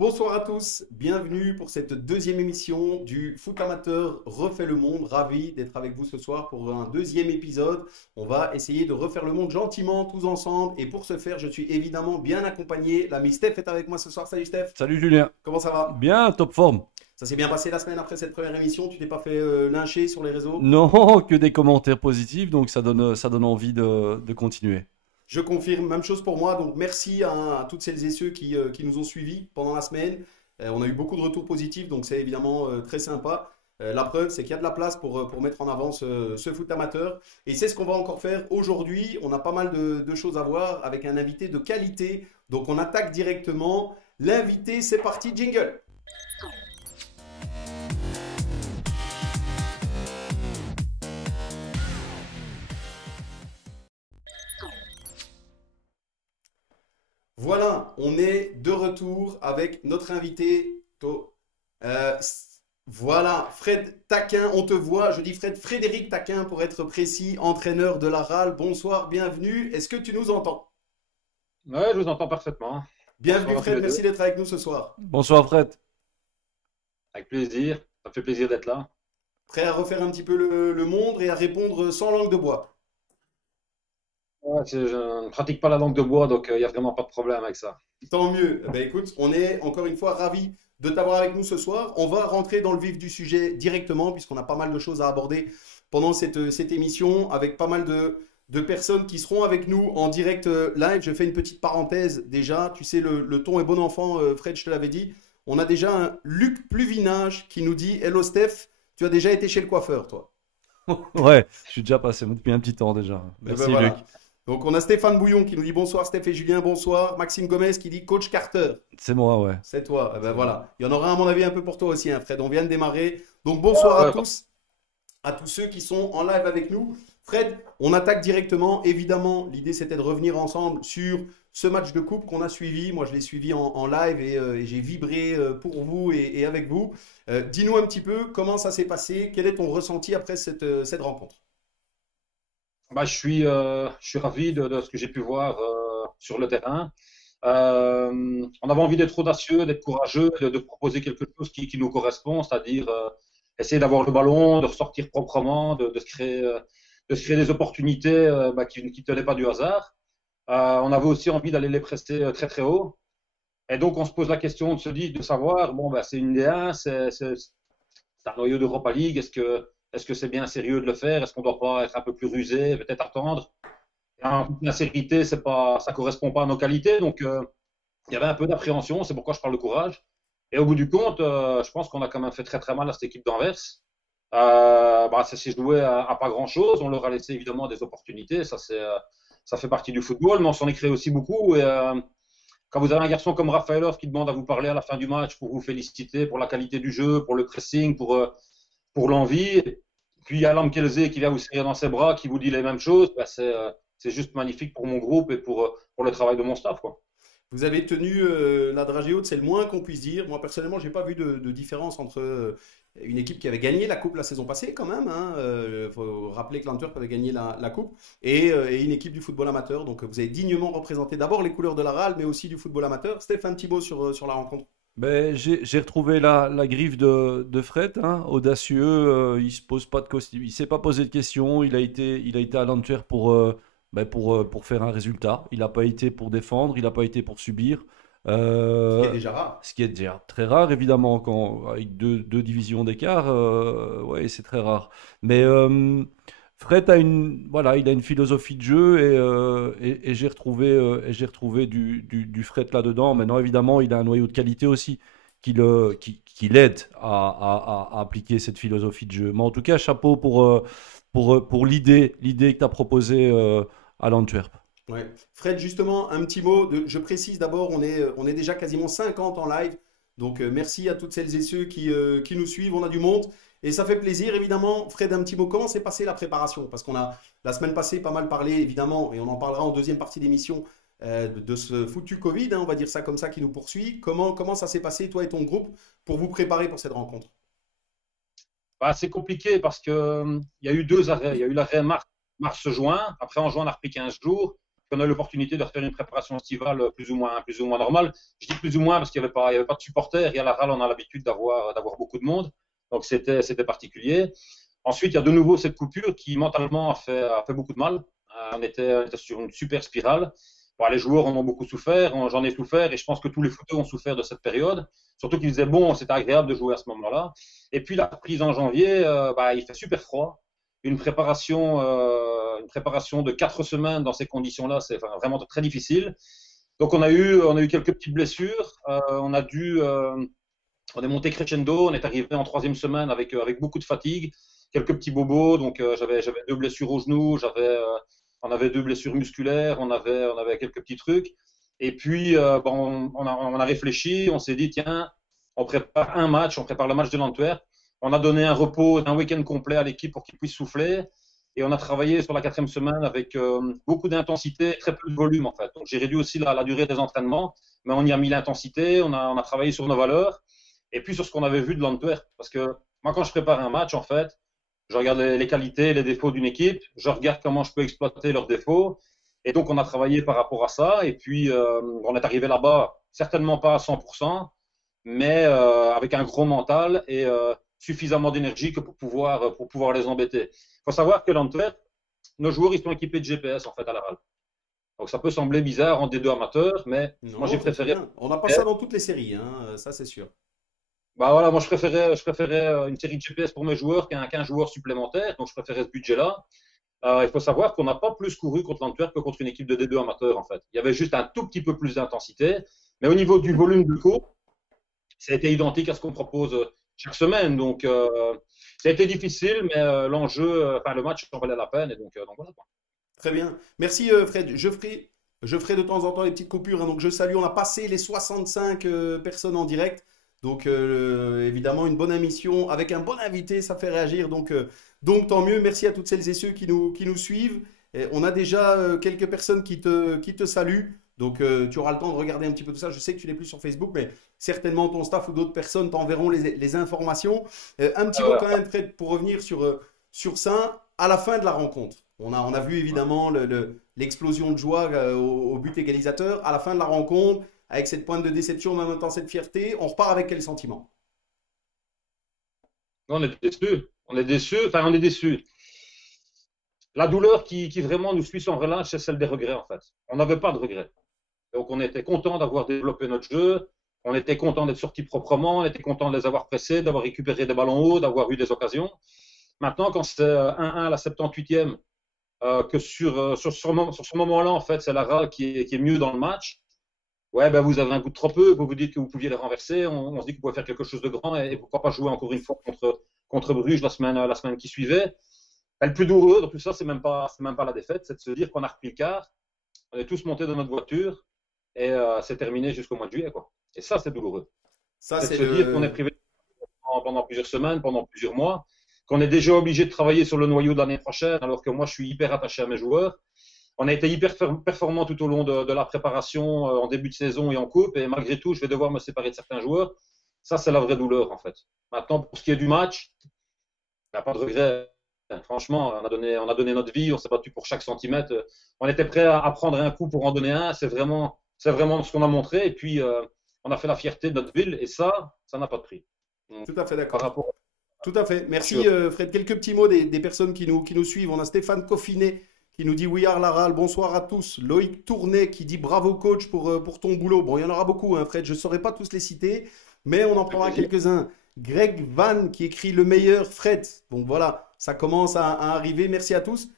Bonsoir à tous, bienvenue pour cette deuxième émission du Foot Amateur refait le monde. Ravi d'être avec vous ce soir pour un deuxième épisode. On va essayer de refaire le monde gentiment tous ensemble et pour ce faire, je suis évidemment bien accompagné. L'ami Steph est avec moi ce soir. Salut Steph, Salut Julien. comment ça va? Bien, top forme. Ça s'est bien passé la semaine après cette première émission? Tu t'es pas fait lyncher sur les réseaux? Non, que des commentaires positifs, donc ça donne envie de continuer. Je confirme, même chose pour moi. Donc merci à toutes celles et ceux qui nous ont suivis pendant la semaine. On a eu beaucoup de retours positifs, donc c'est évidemment très sympa. La preuve, c'est qu'il y a de la place pour mettre en avant ce foot amateur. Et c'est ce qu'on va encore faire aujourd'hui. On a pas mal de choses à voir avec un invité de qualité. Donc on attaque directement. L'invité, c'est parti, jingle. Voilà, on est de retour avec notre invité. Euh, voilà, Fred Taquin, on te voit. Je dis Frédéric Taquin pour être précis, entraîneur de la RAL. Bonsoir, bienvenue. Est-ce que tu nous entends? Ouais, je vous entends parfaitement. Bienvenue Bonsoir à tous Fred, les deux. merci d'être avec nous ce soir. Bonsoir Fred. Avec plaisir. Ça fait plaisir d'être là. Prêt à refaire un petit peu le monde et à répondre sans langue de bois. Ouais, je ne pratique pas la langue de bois, donc il n'y a vraiment pas de problème avec ça. Tant mieux. Eh ben, écoute, on est encore une fois ravis de t'avoir avec nous ce soir. On va rentrer dans le vif du sujet directement, puisqu'on a pas mal de choses à aborder pendant cette émission, avec pas mal de personnes qui seront avec nous en direct live. Je fais une petite parenthèse déjà. Tu sais, le ton est bon enfant, Fred, je te l'avais dit. On a déjà un Luc Pluvinage qui nous dit: Hello Steph, tu as déjà été chez le coiffeur, toi? Ouais, je suis déjà passé depuis un petit temps déjà. Et ben Merci Luc. voilà. Donc on a Stéphane Bouillon qui nous dit bonsoir Steph et Julien, bonsoir. Maxime Gomez qui dit coach Carter. C'est moi, ouais. C'est toi. Eh ben C'est moi. voilà. Il y en aura à mon avis un peu pour toi aussi, hein, Fred. On vient de démarrer. Donc bonsoir à Ouais, tous, à tous ceux qui sont en live avec nous. Fred, on attaque directement. Évidemment, l'idée c'était de revenir ensemble sur ce match de coupe qu'on a suivi. Moi, je l'ai suivi en live et j'ai vibré pour vous et avec vous. Dis-nous un petit peu comment ça s'est passé. Quel est ton ressenti après cette rencontre? je suis ravi de ce que j'ai pu voir sur le terrain. On avait envie d'être audacieux, d'être courageux, de proposer quelque chose qui nous correspond, c'est-à-dire essayer d'avoir le ballon, de ressortir proprement, de se créer des opportunités qui ne tenaient pas du hasard. On avait aussi envie d'aller les presser très très haut. Et donc, on se pose la question de savoir, bon, c'est une D1, c'est un noyau d'Europa League. Est-ce que c'est bien sérieux de le faire? Est-ce qu'on ne doit pas être un peu plus rusé, peut-être attendre? La sérénité, ça correspond pas à nos qualités. Donc, il y avait un peu d'appréhension. C'est pourquoi je parle de courage. Et au bout du compte, je pense qu'on a quand même fait très très mal à cette équipe d'Anvers. Ça s'est joué à pas grand-chose. On leur a laissé évidemment des opportunités. Ça fait partie du football, mais on s'en est créé aussi beaucoup. Et quand vous avez un garçon comme Rafaelov qui demande à vous parler à la fin du match pour vous féliciter pour la qualité du jeu, pour le pressing, pour l'envie, puis il y a Lamkelze qui vient vous serrer dans ses bras, qui vous dit les mêmes choses, c'est juste magnifique pour mon groupe et pour le travail de mon staff, quoi. Vous avez tenu la dragée haute, c'est le moins qu'on puisse dire. Moi, personnellement, j'ai pas vu de différence entre une équipe qui avait gagné la Coupe la saison passée, quand même. Il faut rappeler que l'Antwerp avait gagné la Coupe, et une équipe du football amateur. Donc, vous avez dignement représenté d'abord les couleurs de la RAL, mais aussi du football amateur. Stéphane Thibault sur la rencontre. Ben, j'ai retrouvé la griffe de Fred, hein, audacieux. Il se pose pas de costume, il s'est pas posé de questions. Il a été à l'Antwerp pour faire un résultat. Il n'a pas été pour défendre, il n'a pas été pour subir. Ce qui est Euh, déjà rare. Ce qui est déjà très rare, évidemment, avec deux divisions d'écart, ouais, c'est très rare. Mais Fred voilà, il a une philosophie de jeu et j'ai retrouvé du Fred là-dedans. Maintenant, évidemment, il a un noyau de qualité aussi qui l'aide à appliquer cette philosophie de jeu. Mais en tout cas, chapeau pour l'idée que tu as proposée à l'Antwerp. Ouais. Fred, justement, un petit mot. Je précise d'abord, on est déjà quasiment 50 en live. Donc, merci à toutes celles et ceux qui nous suivent. On a du monde. Et ça fait plaisir, évidemment. Fred, un petit mot. Comment s'est passée la préparation? Parce qu'on a, la semaine passée, pas mal parlé, évidemment, et on en parlera en deuxième partie d'émission, de ce foutu Covid, hein, on va dire ça comme ça, qui nous poursuit. Comment ça s'est passé, toi et ton groupe, pour vous préparer pour cette rencontre? C'est compliqué parce que il y a eu deux arrêts. Il y a eu l'arrêt mars-juin. Après, en juin, on a repris 15 jours. qu'on a eu l'opportunité de refaire une préparation estivale plus ou moins normale. Je dis plus ou moins parce qu'il n'y avait pas de supporters. Et à la RAL, on a l'habitude d'avoir beaucoup de monde. Donc, c'était particulier. Ensuite, il y a de nouveau cette coupure qui, mentalement, a fait beaucoup de mal. On était sur une super spirale. Bon, les joueurs en ont beaucoup souffert, j'en ai souffert, et je pense que tous les footeux ont souffert de cette période. Surtout qu'ils disaient, bon, c'était agréable de jouer à ce moment-là. Et puis, la reprise en janvier, il fait super froid. Une préparation de 4 semaines dans ces conditions-là, c'est vraiment très difficile. Donc, on a eu quelques petites blessures. On est monté crescendo. On est arrivé en 3e semaine avec beaucoup de fatigue, quelques petits bobos. Donc, j'avais 2 blessures au genou, on avait 2 blessures musculaires, on avait quelques petits trucs. Et puis, on a réfléchi, on s'est dit, tiens, on prépare le match de l'Antwerp. On a donné un repos d'un week-end complet à l'équipe pour qu'ils puissent souffler. Et on a travaillé sur la 4e semaine avec beaucoup d'intensité, très peu de volume en fait. Donc j'ai réduit aussi la durée des entraînements, mais on y a mis l'intensité, on a travaillé sur nos valeurs et puis sur ce qu'on avait vu de l'Antwerp. Parce que moi, quand je prépare un match, en fait, je regarde les qualités, les défauts d'une équipe, je regarde comment je peux exploiter leurs défauts. Et donc on a travaillé par rapport à ça. Et puis on est arrivé là-bas, certainement pas à 100%, mais avec un gros mental et suffisamment d'énergie que pour pouvoir les embêter. Il faut savoir que l'Antwerp, nos joueurs, ils sont équipés de GPS en fait à la balle. Donc ça peut sembler bizarre en D2 amateur, mais moi j'ai Non, c'est très préféré. bien. On n'a pas ça dans toutes les séries, hein, ça c'est sûr. Bah voilà, moi je préférais une série de GPS pour mes joueurs qu'un joueur supplémentaire, donc je préférais ce budget-là. Il faut savoir qu'on n'a pas plus couru contre l'Antwerp que contre une équipe de D2 amateur en fait. Il y avait juste un tout petit peu plus d'intensité, mais au niveau du volume de cours, ça a été identique à ce qu'on propose chaque semaine. Donc ça a été difficile, mais le match en valait la peine, et donc voilà quoi. Très bien. Merci Fred. Je ferai de temps en temps les petites coupures, hein. Donc je salue, on a passé les 65 personnes en direct. Donc évidemment une bonne émission avec un bon invité, ça fait réagir. Donc tant mieux. Merci à toutes celles et ceux qui nous suivent. Et on a déjà quelques personnes qui te saluent. Donc tu auras le temps de regarder un petit peu tout ça. Je sais que tu n'es plus sur Facebook, mais certainement ton staff ou d'autres personnes t'enverront les informations. Un petit mot Voilà. quand même, Fred, pour revenir sur ça, à la fin de la rencontre. On a vu évidemment l'explosion de joie au but égalisateur. À la fin de la rencontre, avec cette pointe de déception, mais en même temps cette fierté, on repart avec quel sentiment? On est déçus. On est déçus. La douleur qui vraiment nous suit sans relâche, c'est celle des regrets en fait. On n'avait pas de regrets. Donc on était content d'avoir développé notre jeu, on était content d'être sortis proprement, on était content de les avoir pressés, d'avoir récupéré des ballons hauts, d'avoir eu des occasions. Maintenant, quand c'est 1-1 à la 78e, que sur ce moment-là, en fait, c'est la RAL qui est mieux dans le match. Ouais, ben vous avez un coup de trop peu, vous vous dites que vous pouviez les renverser, on se dit que vous pouvez faire quelque chose de grand et pourquoi pas jouer encore une fois contre Bruges la semaine qui suivait. Ben, le plus douloureux dans tout ça, c'est même pas la défaite, c'est de se dire qu'on a repris le quart, on est tous montés dans notre voiture et c'est terminé jusqu'au mois de juillet, quoi. Et ça, c'est douloureux. Ça, C'est de c'est se dire qu'on est le. privé pendant plusieurs semaines, pendant plusieurs mois, qu'on est déjà obligé de travailler sur le noyau de l'année prochaine, alors que moi, je suis hyper attaché à mes joueurs. On a été hyper performant tout au long de la préparation en début de saison et en coupe, et malgré tout, je vais devoir me séparer de certains joueurs. Ça, c'est la vraie douleur, en fait. Maintenant, pour ce qui est du match, il n'y a pas de regret. Franchement, on a donné notre vie, on s'est battu pour chaque centimètre. On était prêt à prendre un coup pour en donner un. C'est vraiment ce qu'on a montré. Et puis, on a fait la fierté de notre ville, et ça n'a pas de prix. Tout à fait Par d'accord. rapport Tout à fait. à Merci Fred. Quelques petits mots des personnes qui nous suivent. On a Stéphane Coffinet qui nous dit We are Laral. Bonsoir à tous. Loïc Tournet qui dit bravo coach pour ton boulot. Bon, il y en aura beaucoup, hein, Fred. Je ne saurais pas tous les citer, mais on en avec prendra plaisir. quelques-uns. Greg Van qui écrit le meilleur Fred. Donc voilà, ça commence à arriver. Merci à tous.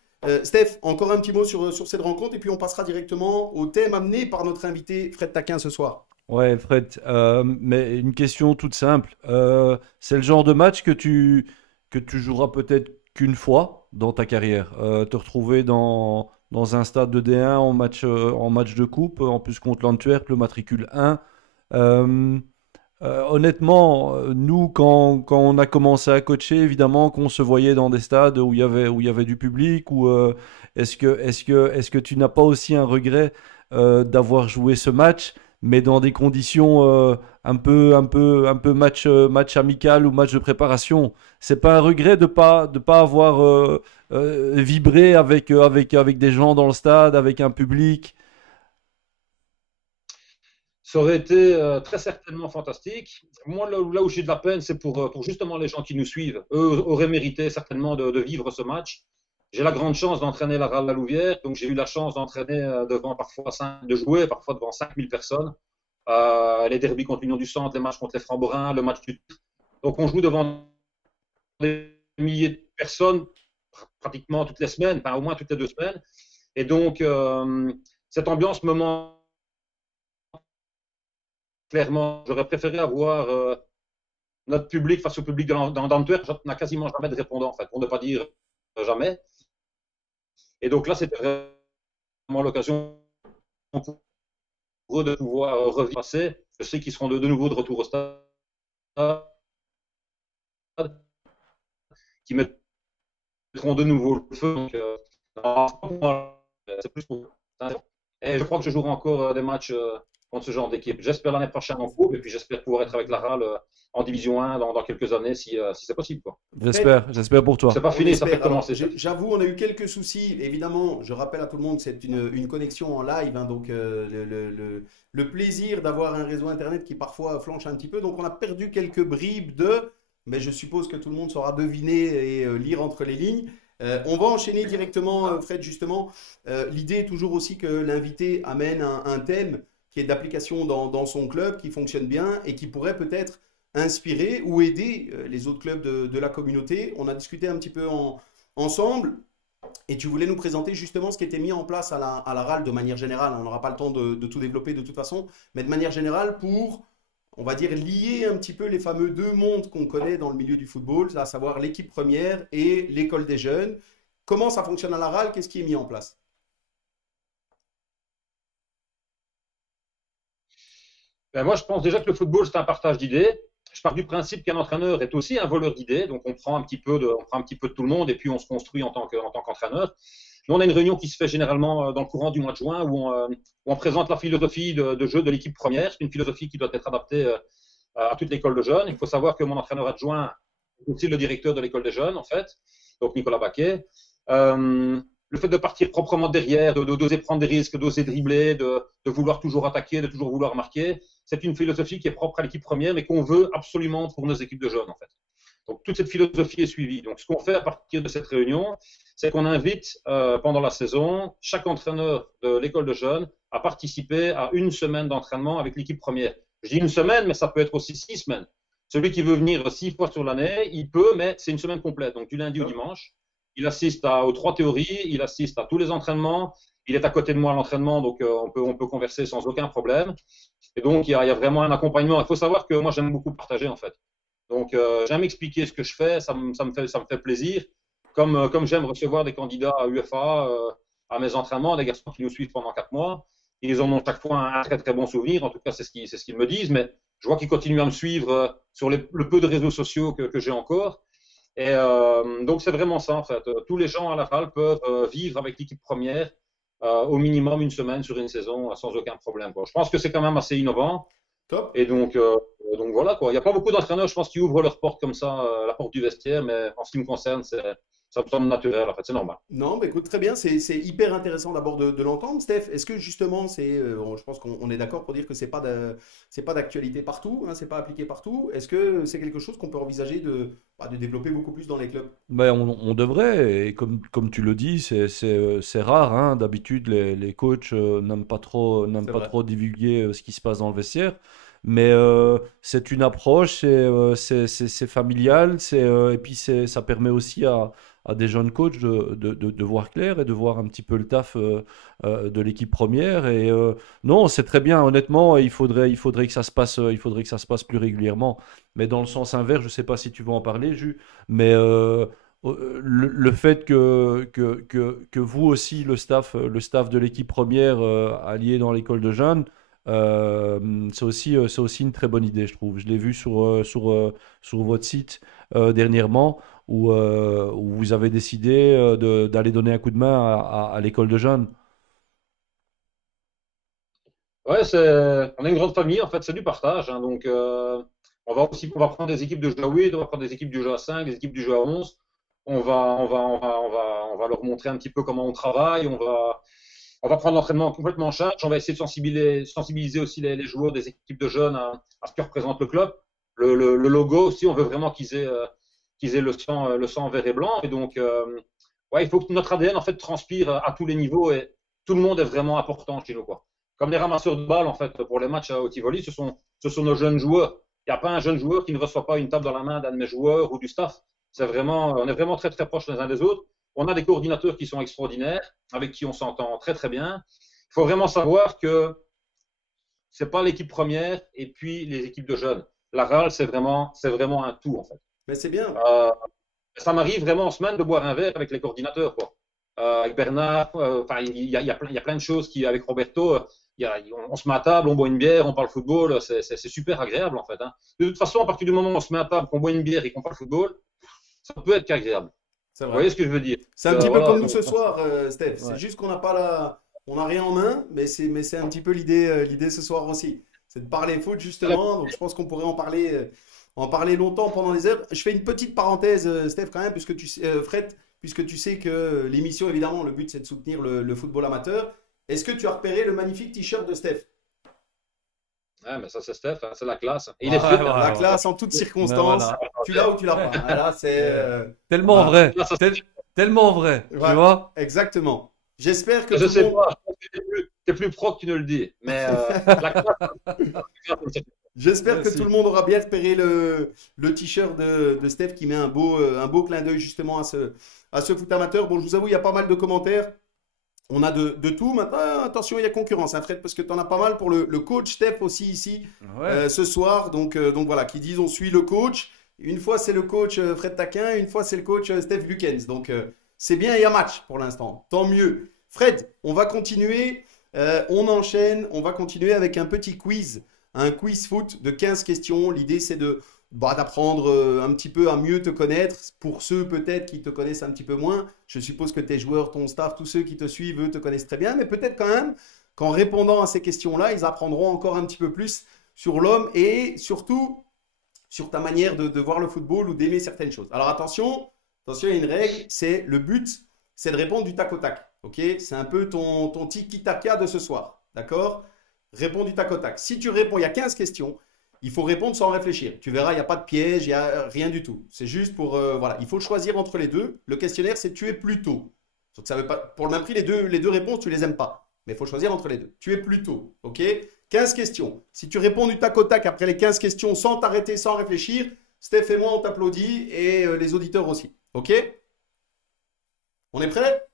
Steph, encore un petit mot sur cette rencontre et puis on passera directement au thème amené par notre invité Fred Taquin ce soir. Ouais, Fred, mais une question toute simple. C'est le genre de match que tu joueras peut-être qu'une fois dans ta carrière. Te retrouver dans un stade de D1 en match de coupe, en plus contre l'Antwerp, le matricule 1. Euh, Honnêtement, nous, quand on a commencé à coacher, évidemment qu'on se voyait dans des stades où il y avait du public, ou est-ce que tu n'as pas aussi un regret d'avoir joué ce match, mais dans des conditions un peu match amical ou match de préparation. C'est pas un regret de pas avoir vibré avec des gens dans le stade, avec un public. Ça aurait été très certainement fantastique. Moi, là où j'ai de la peine, c'est pour justement les gens qui nous suivent. Eux auraient mérité certainement de vivre ce match. J'ai la grande chance d'entraîner la RAL La Louvière, donc j'ai eu la chance d'entraîner devant parfois de jouer parfois devant 5000 personnes. Les derbies contre l'Union du Centre, les matchs contre les Francs-Borins, le match du titre. Donc on joue devant des milliers de personnes pratiquement toutes les semaines, enfin, au moins toutes les 2 semaines. Et donc cette ambiance me manque clairement. J'aurais préféré avoir notre public face au public d'Antwerp. On n'a quasiment jamais de répondant, en fait, pour ne pas dire jamais. Et donc là, c'était vraiment l'occasion pour eux de pouvoir revenir passer. Je sais qu'ils seront de nouveau de retour au stade, qui mettront de nouveau le feu. Donc, c'est plus pour. Et je crois que je jouerai encore des matchs contre ce genre d'équipe. J'espère l'année prochaine en coupe et puis j'espère pouvoir être avec la RAL en Division 1 dans quelques années si c'est possible, quoi. Fred, J'espère pour C'est toi. pas on fini, ça fait espère. Alors, commencer. j'avoue, on a eu quelques soucis. Évidemment, je rappelle à tout le monde que c'est une connexion en live, hein, donc le plaisir d'avoir un réseau Internet qui parfois flanche un petit peu. Donc, on a perdu quelques bribes mais je suppose que tout le monde saura deviner et lire entre les lignes. On va enchaîner directement, Fred, justement. L'idée est toujours aussi que l'invité amène un thème qui est d'application dans son club, qui fonctionne bien et qui pourrait peut-être inspirer ou aider les autres clubs de la communauté. On a discuté un petit peu ensemble et tu voulais nous présenter justement ce qui était mis en place à la RAL de manière générale. On n'aura pas le temps de tout développer de toute façon, mais de manière générale pour, on va dire, lier un petit peu les fameux deux mondes qu'on connaît dans le milieu du football, à savoir l'équipe première et l'école des jeunes. Comment ça fonctionne à la RAL? Qu'est-ce qui est mis en place? Ben, moi, je pense déjà que le football, c'est un partage d'idées. Je pars du principe qu'un entraîneur est aussi un voleur d'idées. Donc, on prend un petit peu de tout le monde et puis on se construit en tant qu'entraîneur. Nous, on a une réunion qui se fait généralement dans le courant du mois de juin où on présente la philosophie de jeu de l'équipe première. C'est une philosophie qui doit être adaptée à toute l'école de jeunes. Il faut savoir que mon entraîneur adjoint est aussi le directeur de l'école des jeunes, en fait, donc Nicolas Baquet. Le fait de partir proprement derrière, d'oser prendre des risques, d'oser dribbler, de vouloir toujours attaquer, de toujours vouloir marquer, c'est une philosophie qui est propre à l'équipe première, mais qu'on veut absolument pour nos équipes de jeunes, en fait. Donc, toute cette philosophie est suivie. Donc, ce qu'on fait à partir de cette réunion, c'est qu'on invite pendant la saison chaque entraîneur de l'école de jeunes à participer à une semaine d'entraînement avec l'équipe première. Je dis une semaine, mais ça peut être aussi 6 semaines. Celui qui veut venir 6 fois sur l'année, il peut, mais c'est une semaine complète, donc du lundi au dimanche. Il assiste aux 3 théories, il assiste à tous les entraînements. Il est à côté de moi à l'entraînement, donc on peut converser sans aucun problème. Et donc, il y a vraiment un accompagnement. Il faut savoir que moi, j'aime beaucoup partager, en fait. Donc, j'aime expliquer ce que je fais, ça me fait plaisir. Comme j'aime recevoir des candidats à UFA, à mes entraînements, des garçons qui nous suivent pendant 4 mois. Ils en ont chaque fois un très très bon souvenir. En tout cas, c'est ce qu'ils me disent. Mais je vois qu'ils continuent à me suivre sur le peu de réseaux sociaux que j'ai encore. Et donc, c'est vraiment ça, en fait. Tous les gens à la FAL peuvent vivre avec l'équipe première au minimum une semaine sur une saison sans aucun problème, quoi. Je pense que c'est quand même assez innovant. Top. Et donc voilà, quoi. Il n'y a pas beaucoup d'entraîneurs, je pense, qui ouvrent leur porte comme ça, la porte du vestiaire, mais en ce qui me concerne, ça me semble naturel, en fait, c'est normal. Non, mais écoute, très bien, c'est hyper intéressant d'abord de l'entendre. Steph, est-ce que justement, je pense qu'on est d'accord pour dire que c'est pas d'actualité partout, hein, c'est pas appliqué partout. Est-ce que c'est quelque chose qu'on peut envisager de développer beaucoup plus dans les clubs? Ben, on devrait, et comme tu le dis, c'est rare, hein. D'habitude, les coachs n'aiment C'est pas vrai. trop divulguer ce qui se passe dans le vestiaire. Mais c'est une approche, c'est familial, et puis ça permet aussi à des jeunes coachs de voir clair et de voir un petit peu le taf de l'équipe première. Et non, c'est très bien, honnêtement, il faudrait que ça se passe, il faudrait que ça se passe plus régulièrement. Mais dans le sens inverse, je ne sais pas si tu veux en parler, Jus, mais le fait que vous aussi, le staff de l'équipe première, allié dans l'école de jeunes, c'est aussi une très bonne idée, je trouve. Je l'ai vu sur votre site dernièrement, où vous avez décidé d'aller donner un coup de main à l'école de jeunes. Ouais, on a une grande famille, en fait, c'est du partage, hein. Donc, on va prendre des équipes de jeu à 8, on va prendre des équipes du jeu à 5, des équipes du jeu à 11. On va leur montrer un petit peu comment on travaille. On va prendre l'entraînement complètement en charge. On va essayer de sensibiliser aussi les joueurs des équipes de jeunes à ce que représente le club. Le logo aussi, on veut vraiment qu'ils aient le sang vert et blanc. Et donc, ouais, il faut que notre ADN, en fait, transpire à tous les niveaux et tout le monde est vraiment important chez nous, quoi. Comme les ramasseurs de balles, en fait, pour les matchs à Tivoli, ce sont nos jeunes joueurs. Il n'y a pas un jeune joueur qui ne reçoit pas une tape dans la main d'un de mes joueurs ou du staff. On est vraiment très, très proches les uns des autres. On a des coordinateurs qui sont extraordinaires, avec qui on s'entend très, très bien. Il faut vraiment savoir que c'est pas l'équipe première et puis les équipes de jeunes. La RAL, c'est vraiment un tout, en fait. Mais c'est bien. Ça m'arrive vraiment en semaine de boire un verre avec les coordinateurs, quoi. Avec Bernard, enfin, il y a plein de choses avec Roberto. On se met à table, on boit une bière, on parle football, c'est super agréable, en fait, hein. De toute façon, à partir du moment où on se met à table, qu'on boit une bière et qu'on parle football, ça peut être qu'agréable. C'est Vous vrai. voyez ce que je veux dire? C'est un petit peu Voilà, comme nous ce soir, Steph. C'est Ouais. juste qu'on n'a pas on n'a rien en main, mais c'est un petit peu l'idée ce soir aussi. C'est de parler foot justement. Donc je pense qu'on pourrait en parler longtemps pendant les heures. Je fais une petite parenthèse, Steph, quand même, Fred, puisque tu sais que l'émission, évidemment, le but c'est de soutenir le football amateur. Est-ce que tu as repéré le magnifique t-shirt de Steph? ouais, mais ça, c'est Steph, hein, c'est la classe. Et il Ouais, est fit, hein. La ouais, ouais. classe en toutes Mais circonstances. voilà. Tu l'as ou tu l'as Ouais. pas. Ah, là, c'est Euh, Tellement voilà. vrai. Là, ça, Tellement vrai. Tu Ouais, vois? exactement. J'espère que je tout le sais monde. pas, je pense que t'es plus pro que tu ne le dis. Mais la classe, J'espère que tout le Merci. monde aura bien repéré le t-shirt de Steph qui met un beau clin d'œil justement à ce foot amateur. Bon, je vous avoue, il y a pas mal de commentaires. On a de tout. Maintenant, attention, il y a concurrence, hein, Fred, parce que tu en as pas mal pour le coach Steph aussi ici Ouais. ce soir. Donc voilà, qui disent on suit le coach. Une fois, c'est le coach Fred Taquin, une fois, c'est le coach Steph Lukens. Donc c'est bien, il y a match pour l'instant. Tant mieux. Fred, on va continuer. On enchaîne. On va continuer avec un petit quiz. Un quiz foot de 15 questions. L'idée, c'est d'apprendre un petit peu à mieux te connaître. Pour ceux peut-être qui te connaissent un petit peu moins, je suppose que tes joueurs, ton staff, tous ceux qui te suivent, eux, te connaissent très bien. Mais peut-être quand même qu'en répondant à ces questions-là, ils apprendront encore un petit peu plus sur l'homme et surtout sur ta manière de voir le football ou d'aimer certaines choses. Alors attention, il y a une règle, c'est le but, c'est de répondre du tac au tac. Ok? C'est un peu ton tiki-taka de ce soir. D'accord? Réponds du tac au tac. Si tu réponds, il y a 15 questions, il faut répondre sans réfléchir. Tu verras, il n'y a pas de piège, il n'y a rien du tout. C'est juste pour. Voilà, il faut choisir entre les deux. Le questionnaire, c'est tu es plutôt. Donc ça veut pas, pour le même prix, les deux réponses, tu les aimes pas. Mais il faut choisir entre les deux. Tu es plutôt. Ok? 15 questions. Si tu réponds du tac au tac après les 15 questions sans t'arrêter, sans réfléchir, Steph et moi, on t'applaudit et les auditeurs aussi. Ok? On est prêt?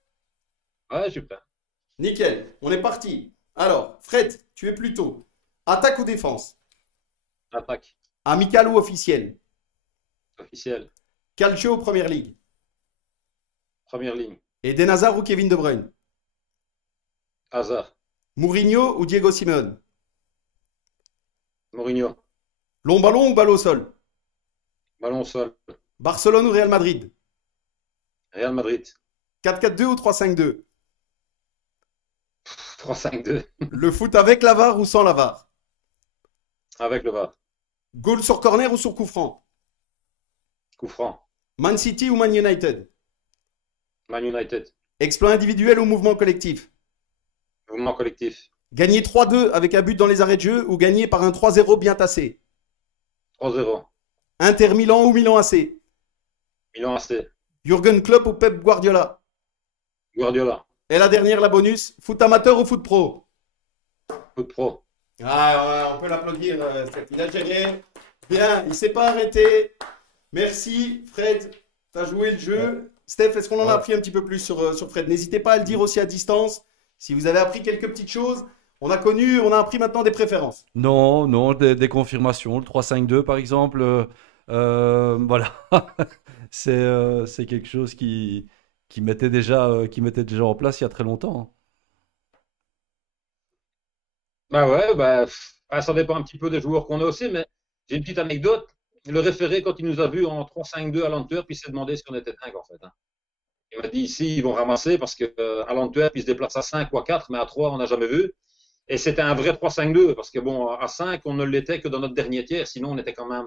ouais, super. Nickel. On est parti. Alors, Fred, tu es plutôt attaque ou défense? Attaque Amical ou officiel? officielle, Calcio ou Première Ligue? première ligne, Eden Hazard ou Kevin De Bruyne? Hazard, Mourinho ou Diego Simeone? Mourinho, Long ballon ou balle au sol? ballon au sol, Barcelone ou Real Madrid? Real Madrid, 4-4-2 ou 3-5-2? 3-5-2, Le foot avec la VAR ou sans la VAR? avec le VAR, Goal sur corner ou sur coup franc? coup franc, Man City ou Man United? Man United, Exploit individuel ou mouvement collectif? mouvement collectif, Gagner 3-2 avec un but dans les arrêts de jeu ou gagner par un 3-0 bien tassé? 3-0, Inter Milan ou Milan AC? Milan AC, Jürgen Klopp ou Pep Guardiola? Guardiola, Et la dernière, la bonus, foot amateur ou foot pro? foot pro. Ah, ouais, on peut l'applaudir, Steph. Il a géré. Bien, il s'est pas arrêté. Merci, Fred. Tu as joué le Ouais. jeu. Steph, est-ce qu'on en a Ouais. appris un petit peu plus sur Fred? N'hésitez pas à le dire aussi à distance. Si vous avez appris quelques petites choses, on a appris maintenant des préférences. Non, non, des confirmations. Le 3-5-2, par exemple. Voilà. C'est quelque chose qui mettait déjà en place il y a très longtemps. Bah ouais, ça dépend un petit peu des joueurs qu'on a aussi, mais j'ai une petite anecdote. Le référé, quand il nous a vus en 3-5-2 à l'Antwerp, il s'est demandé si on était dingue, en fait, hein. Il m'a dit ici, ils vont ramasser parce que à l'Antwerp, ils se déplacent à 5 ou à 4, mais à 3, on n'a jamais vu. Et c'était un vrai 3-5-2, parce que bon, à 5, on ne l'était que dans notre dernier tiers, sinon on était quand même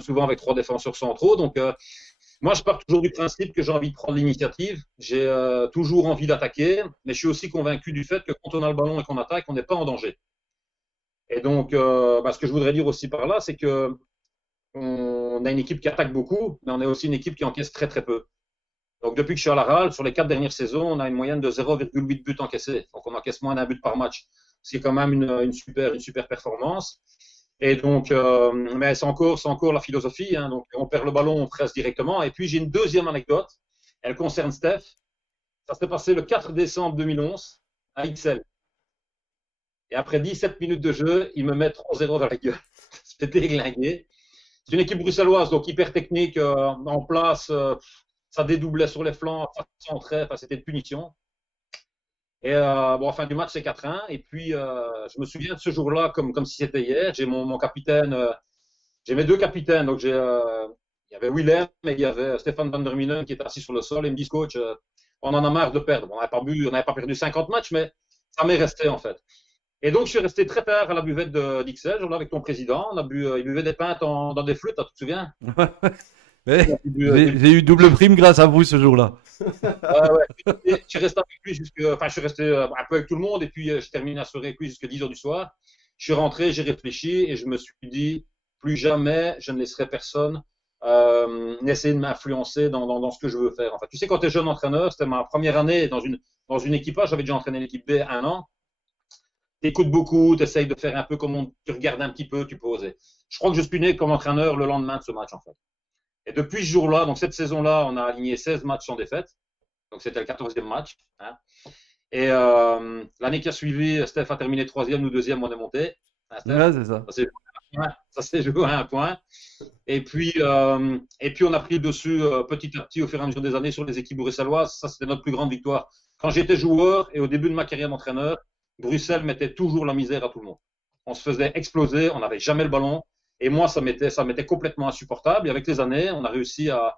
souvent avec 3 défenseurs centraux. Donc, moi, je pars toujours du principe que j'ai envie de prendre l'initiative. J'ai toujours envie d'attaquer, mais je suis aussi convaincu du fait que quand on a le ballon et qu'on attaque, on n'est pas en danger. Et donc, ce que je voudrais dire aussi par là, c'est que on a une équipe qui attaque beaucoup, mais on a aussi une équipe qui encaisse très très peu. Donc, depuis que je suis à la RAL, sur les 4 dernières saisons, on a une moyenne de 0,8 buts encaissés. Donc, on encaisse moins d'un but par match. C'est quand même une super performance. Et donc, mais c'est encore la philosophie. Hein. Donc, on perd le ballon, on presse directement. Et puis, j'ai une deuxième anecdote. Elle concerne Steph. Ça s'est passé le 4 décembre 2011 à XL. Et après 17 minutes de jeu, il me met 3-0 dans la gueule. C'était déglingué. C'est une équipe bruxelloise, donc hyper technique, en place. Ça dédoublait sur les flancs, ça centrait. Enfin, c'était une punition. Et bon, en fin du match, c'est 4-1. Et puis, je me souviens de ce jour-là comme si c'était hier. J'ai mon capitaine, j'ai mes deux capitaines. Donc, il y avait Willem et il y avait Stéphane Van der Minen qui était assis sur le sol et me disent, coach, on en a marre de perdre. Bon, on n'avait pas perdu 50 matchs, mais ça m'est resté en fait. Et donc, je suis resté très tard à la buvette d'XL, avec ton président. On a bu, il buvait des pintes dans des flûtes, tu te souviens? Mais j'ai eu double prime grâce à vous ce jour-là. Ouais. Je suis resté avec lui je suis resté un peu avec tout le monde et puis j'ai terminé la soirée avec lui jusqu'à 10 heures du soir. Je suis rentré, j'ai réfléchi et je me suis dit, plus jamais je ne laisserai personne essayer de m'influencer dans ce que je veux faire. En fait, tu sais, quand tu es jeune entraîneur, c'était ma première année dans une équipage, j'avais déjà entraîné l'équipe B 1 an. Tu écoutes beaucoup, tu essayes de faire un peu comme tu regardes un petit peu, tu peux oser. Je crois que je suis né comme entraîneur le lendemain de ce match en fait. Et depuis ce jour-là, donc cette saison-là, on a aligné 16 matchs sans défaite. Donc c'était le 14e match. Hein. Et l'année qui a suivi, Steph a terminé 3e, nous 2e, on est monté. Hein, ouais, c'est ça. Ça s'est joué à un point. Et puis on a pris dessus petit à petit au fur et à mesure des années sur les équipes bruxelloises. Ça, c'était notre plus grande victoire. Quand j'étais joueur et au début de ma carrière d'entraîneur, Bruxelles mettait toujours la misère à tout le monde. On se faisait exploser, on n'avait jamais le ballon. Et moi, ça m'était complètement insupportable. Et avec les années, on a réussi à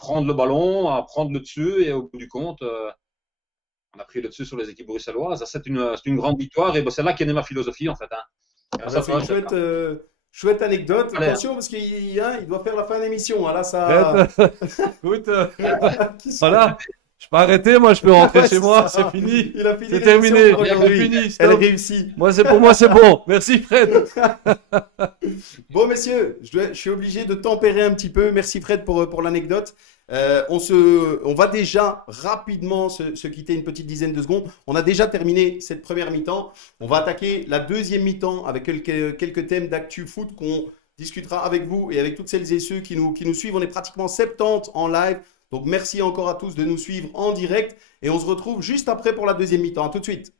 prendre le ballon, à prendre le dessus. Et au bout du compte, on a pris le dessus sur les équipes bruxelloises. C'est une grande victoire. Et c'est là qu'est née ma philosophie, en fait. Hein. C'est une chouette anecdote. Allez. Attention, parce qu'il doit faire la fin de l'émission. Hein. Là, ça. Écoute, voilà. Je peux arrêter, moi je peux rentrer chez moi, c'est fini. Il a fini. C'est terminé. Elle est réussie. Pour moi c'est bon. Merci Fred. Bon messieurs, je suis obligé de tempérer un petit peu. Merci Fred pour l'anecdote. On va déjà rapidement se quitter une petite dizaine de secondes. On a déjà terminé cette première mi-temps. On va attaquer la deuxième mi-temps avec quelques thèmes d'actu foot qu'on discutera avec vous et avec toutes celles et ceux qui nous suivent. On est pratiquement 70 en live. Donc merci encore à tous de nous suivre en direct et on se retrouve juste après pour la deuxième mi-temps. À tout de suite.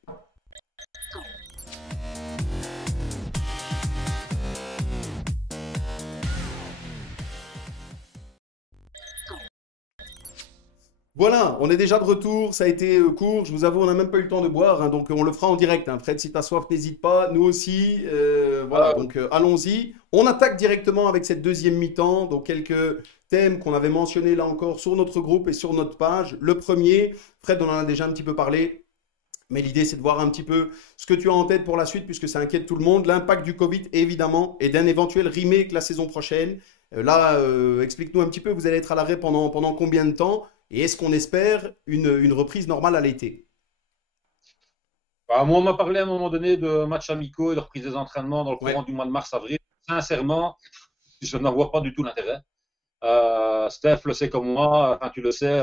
Voilà, on est déjà de retour, ça a été court, je vous avoue, on n'a même pas eu le temps de boire, hein, donc on le fera en direct. Hein. Fred, si tu as soif, n'hésite pas, nous aussi. Voilà, donc allons-y. On attaque directement avec cette deuxième mi-temps, donc quelques thèmes qu'on avait mentionnés là encore sur notre groupe et sur notre page. Le premier, Fred, on en a déjà un petit peu parlé, mais l'idée c'est de voir un petit peu ce que tu as en tête pour la suite, puisque ça inquiète tout le monde, l'impact du Covid évidemment, et d'un éventuel remake la saison prochaine. Explique-nous un petit peu, vous allez être à l'arrêt pendant combien de temps? Et est-ce qu'on espère une reprise normale à l'été? Moi, on m'a parlé à un moment donné de matchs amicaux et de reprise des entraînements dans le courant du mois de mars-avril. Sincèrement, je n'en vois pas du tout l'intérêt. Steph le sait comme moi, enfin, tu le sais,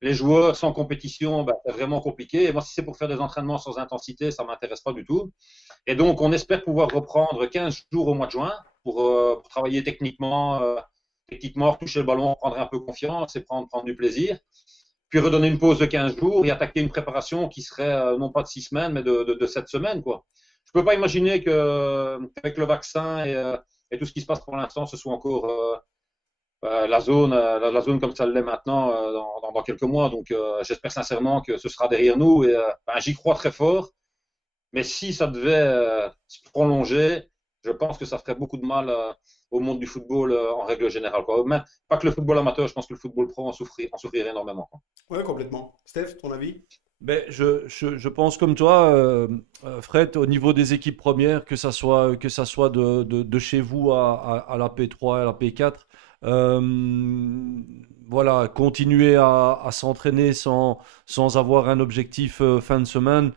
les joueurs sans compétition, c'est vraiment compliqué. Et moi, si c'est pour faire des entraînements sans intensité, ça ne m'intéresse pas du tout. Et donc, on espère pouvoir reprendre 15 jours au mois de juin pour travailler techniquement, toucher le ballon, prendre un peu confiance et prendre du plaisir. Puis redonner une pause de 15 jours et attaquer une préparation qui serait non pas de 6 semaines, mais de 7 semaines, quoi. Je ne peux pas imaginer qu'avec le vaccin et tout ce qui se passe pour l'instant, ce soit encore la zone comme ça l'est maintenant dans quelques mois. Donc, j'espère sincèrement que ce sera derrière nous. Et j'y crois très fort. Mais si ça devait se prolonger, je pense que ça ferait beaucoup de mal au monde du football en règle générale, quoi. Même, pas que le football amateur, je pense que le football pro en souffrirait énormément, quoi. Ouais, complètement. Steph, ton avis? Ben, je pense comme toi, Fred, au niveau des équipes premières, que ça soit de chez vous à la P3, à la P4, voilà, continuer à s'entraîner sans avoir un objectif fin de semaine,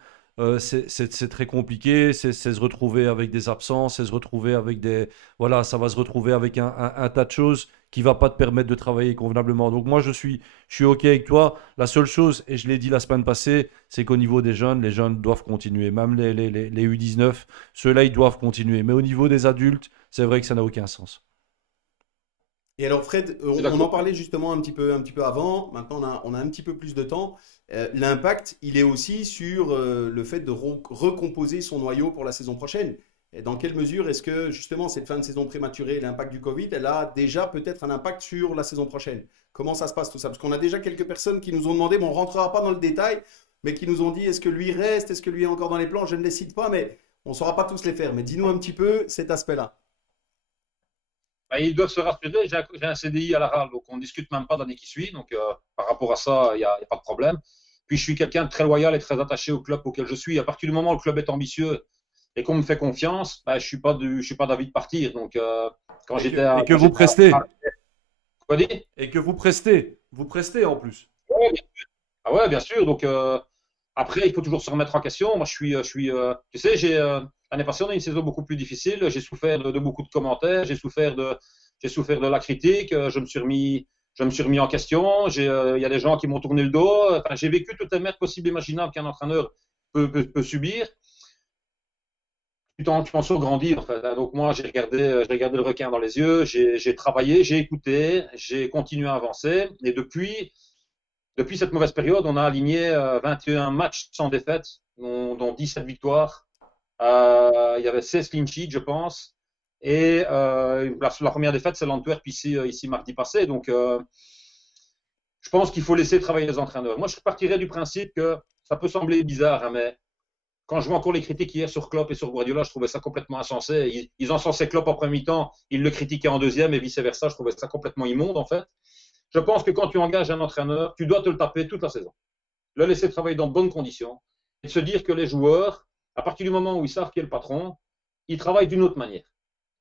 c'est très compliqué. C'est se retrouver avec des absences, c'est se retrouver avec des, voilà, ça va se retrouver avec un tas de choses qui va pas te permettre de travailler convenablement. Donc moi, je suis OK avec toi. La seule chose, et je l'ai dit la semaine passée, c'est qu'au niveau des jeunes, les jeunes doivent continuer. Même les U19, ceux-là, ils doivent continuer. Mais au niveau des adultes, c'est vrai que ça n'a aucun sens. Et alors Fred, C'est on en d'accord. parlait justement un petit peu avant, maintenant on a un petit peu plus de temps. L'impact, il est aussi sur le fait de recomposer son noyau pour la saison prochaine. Et dans quelle mesure est-ce que justement cette fin de saison prématurée, l'impact du Covid, elle a déjà peut-être un impact sur la saison prochaine? Comment ça se passe tout ça? Parce qu'on a déjà quelques personnes qui nous ont demandé, bon, on ne rentrera pas dans le détail, mais qui nous ont dit est-ce que lui reste, est-ce que lui est encore dans les plans? Je ne les cite pas, mais on ne saura pas tous les faire. Mais dis-nous un petit peu cet aspect-là. Bah, ils doivent se rassurer. J'ai un CDI à la RAL, donc on ne discute même pas de l'année qui suit. Donc, par rapport à ça, il y a pas de problème. Puis, je suis quelqu'un de très loyal et très attaché au club auquel je suis. À partir du moment où le club est ambitieux et qu'on me fait confiance, bah, je suis pas d'avis de partir. Donc, Et que quand vous j'étais prestez. quoi dire? Et que vous prestez. Vous prestez en plus. Ouais, ah ouais, bien sûr. Donc, après, il faut toujours se remettre en question. Moi, tu sais, l'année passée, on a eu une saison beaucoup plus difficile. J'ai souffert de beaucoup de commentaires. J'ai souffert de la critique. Je me suis remis en question. Il y a des gens qui m'ont tourné le dos. Enfin, j'ai vécu toutes les merdes possibles et imaginables qu'un entraîneur peut subir. Tu t'en sors grandi, en fait. Donc, moi, j'ai regardé le requin dans les yeux. J'ai travaillé, j'ai écouté, j'ai continué à avancer. Et depuis cette mauvaise période, on a aligné 21 matchs sans défaite, dont 17 victoires. Il y avait 16 clean sheets, je pense. Et la première défaite, c'est l'Antwerp ici mardi passé. Donc, je pense qu'il faut laisser travailler les entraîneurs. Moi, je partirais du principe que ça peut sembler bizarre, hein, mais quand je vois encore les critiques hier sur Klopp et sur Guardiola, je trouvais ça complètement insensé. Ils encensaient Klopp en premier mi-temps, ils le critiquaient en deuxième et vice-versa. Je trouvais ça complètement immonde, en fait. Je pense que quand tu engages un entraîneur, tu dois te le taper toute la saison, le laisser travailler dans de bonnes conditions et de se dire que les joueurs, à partir du moment où ils savent qui est le patron, ils travaillent d'une autre manière.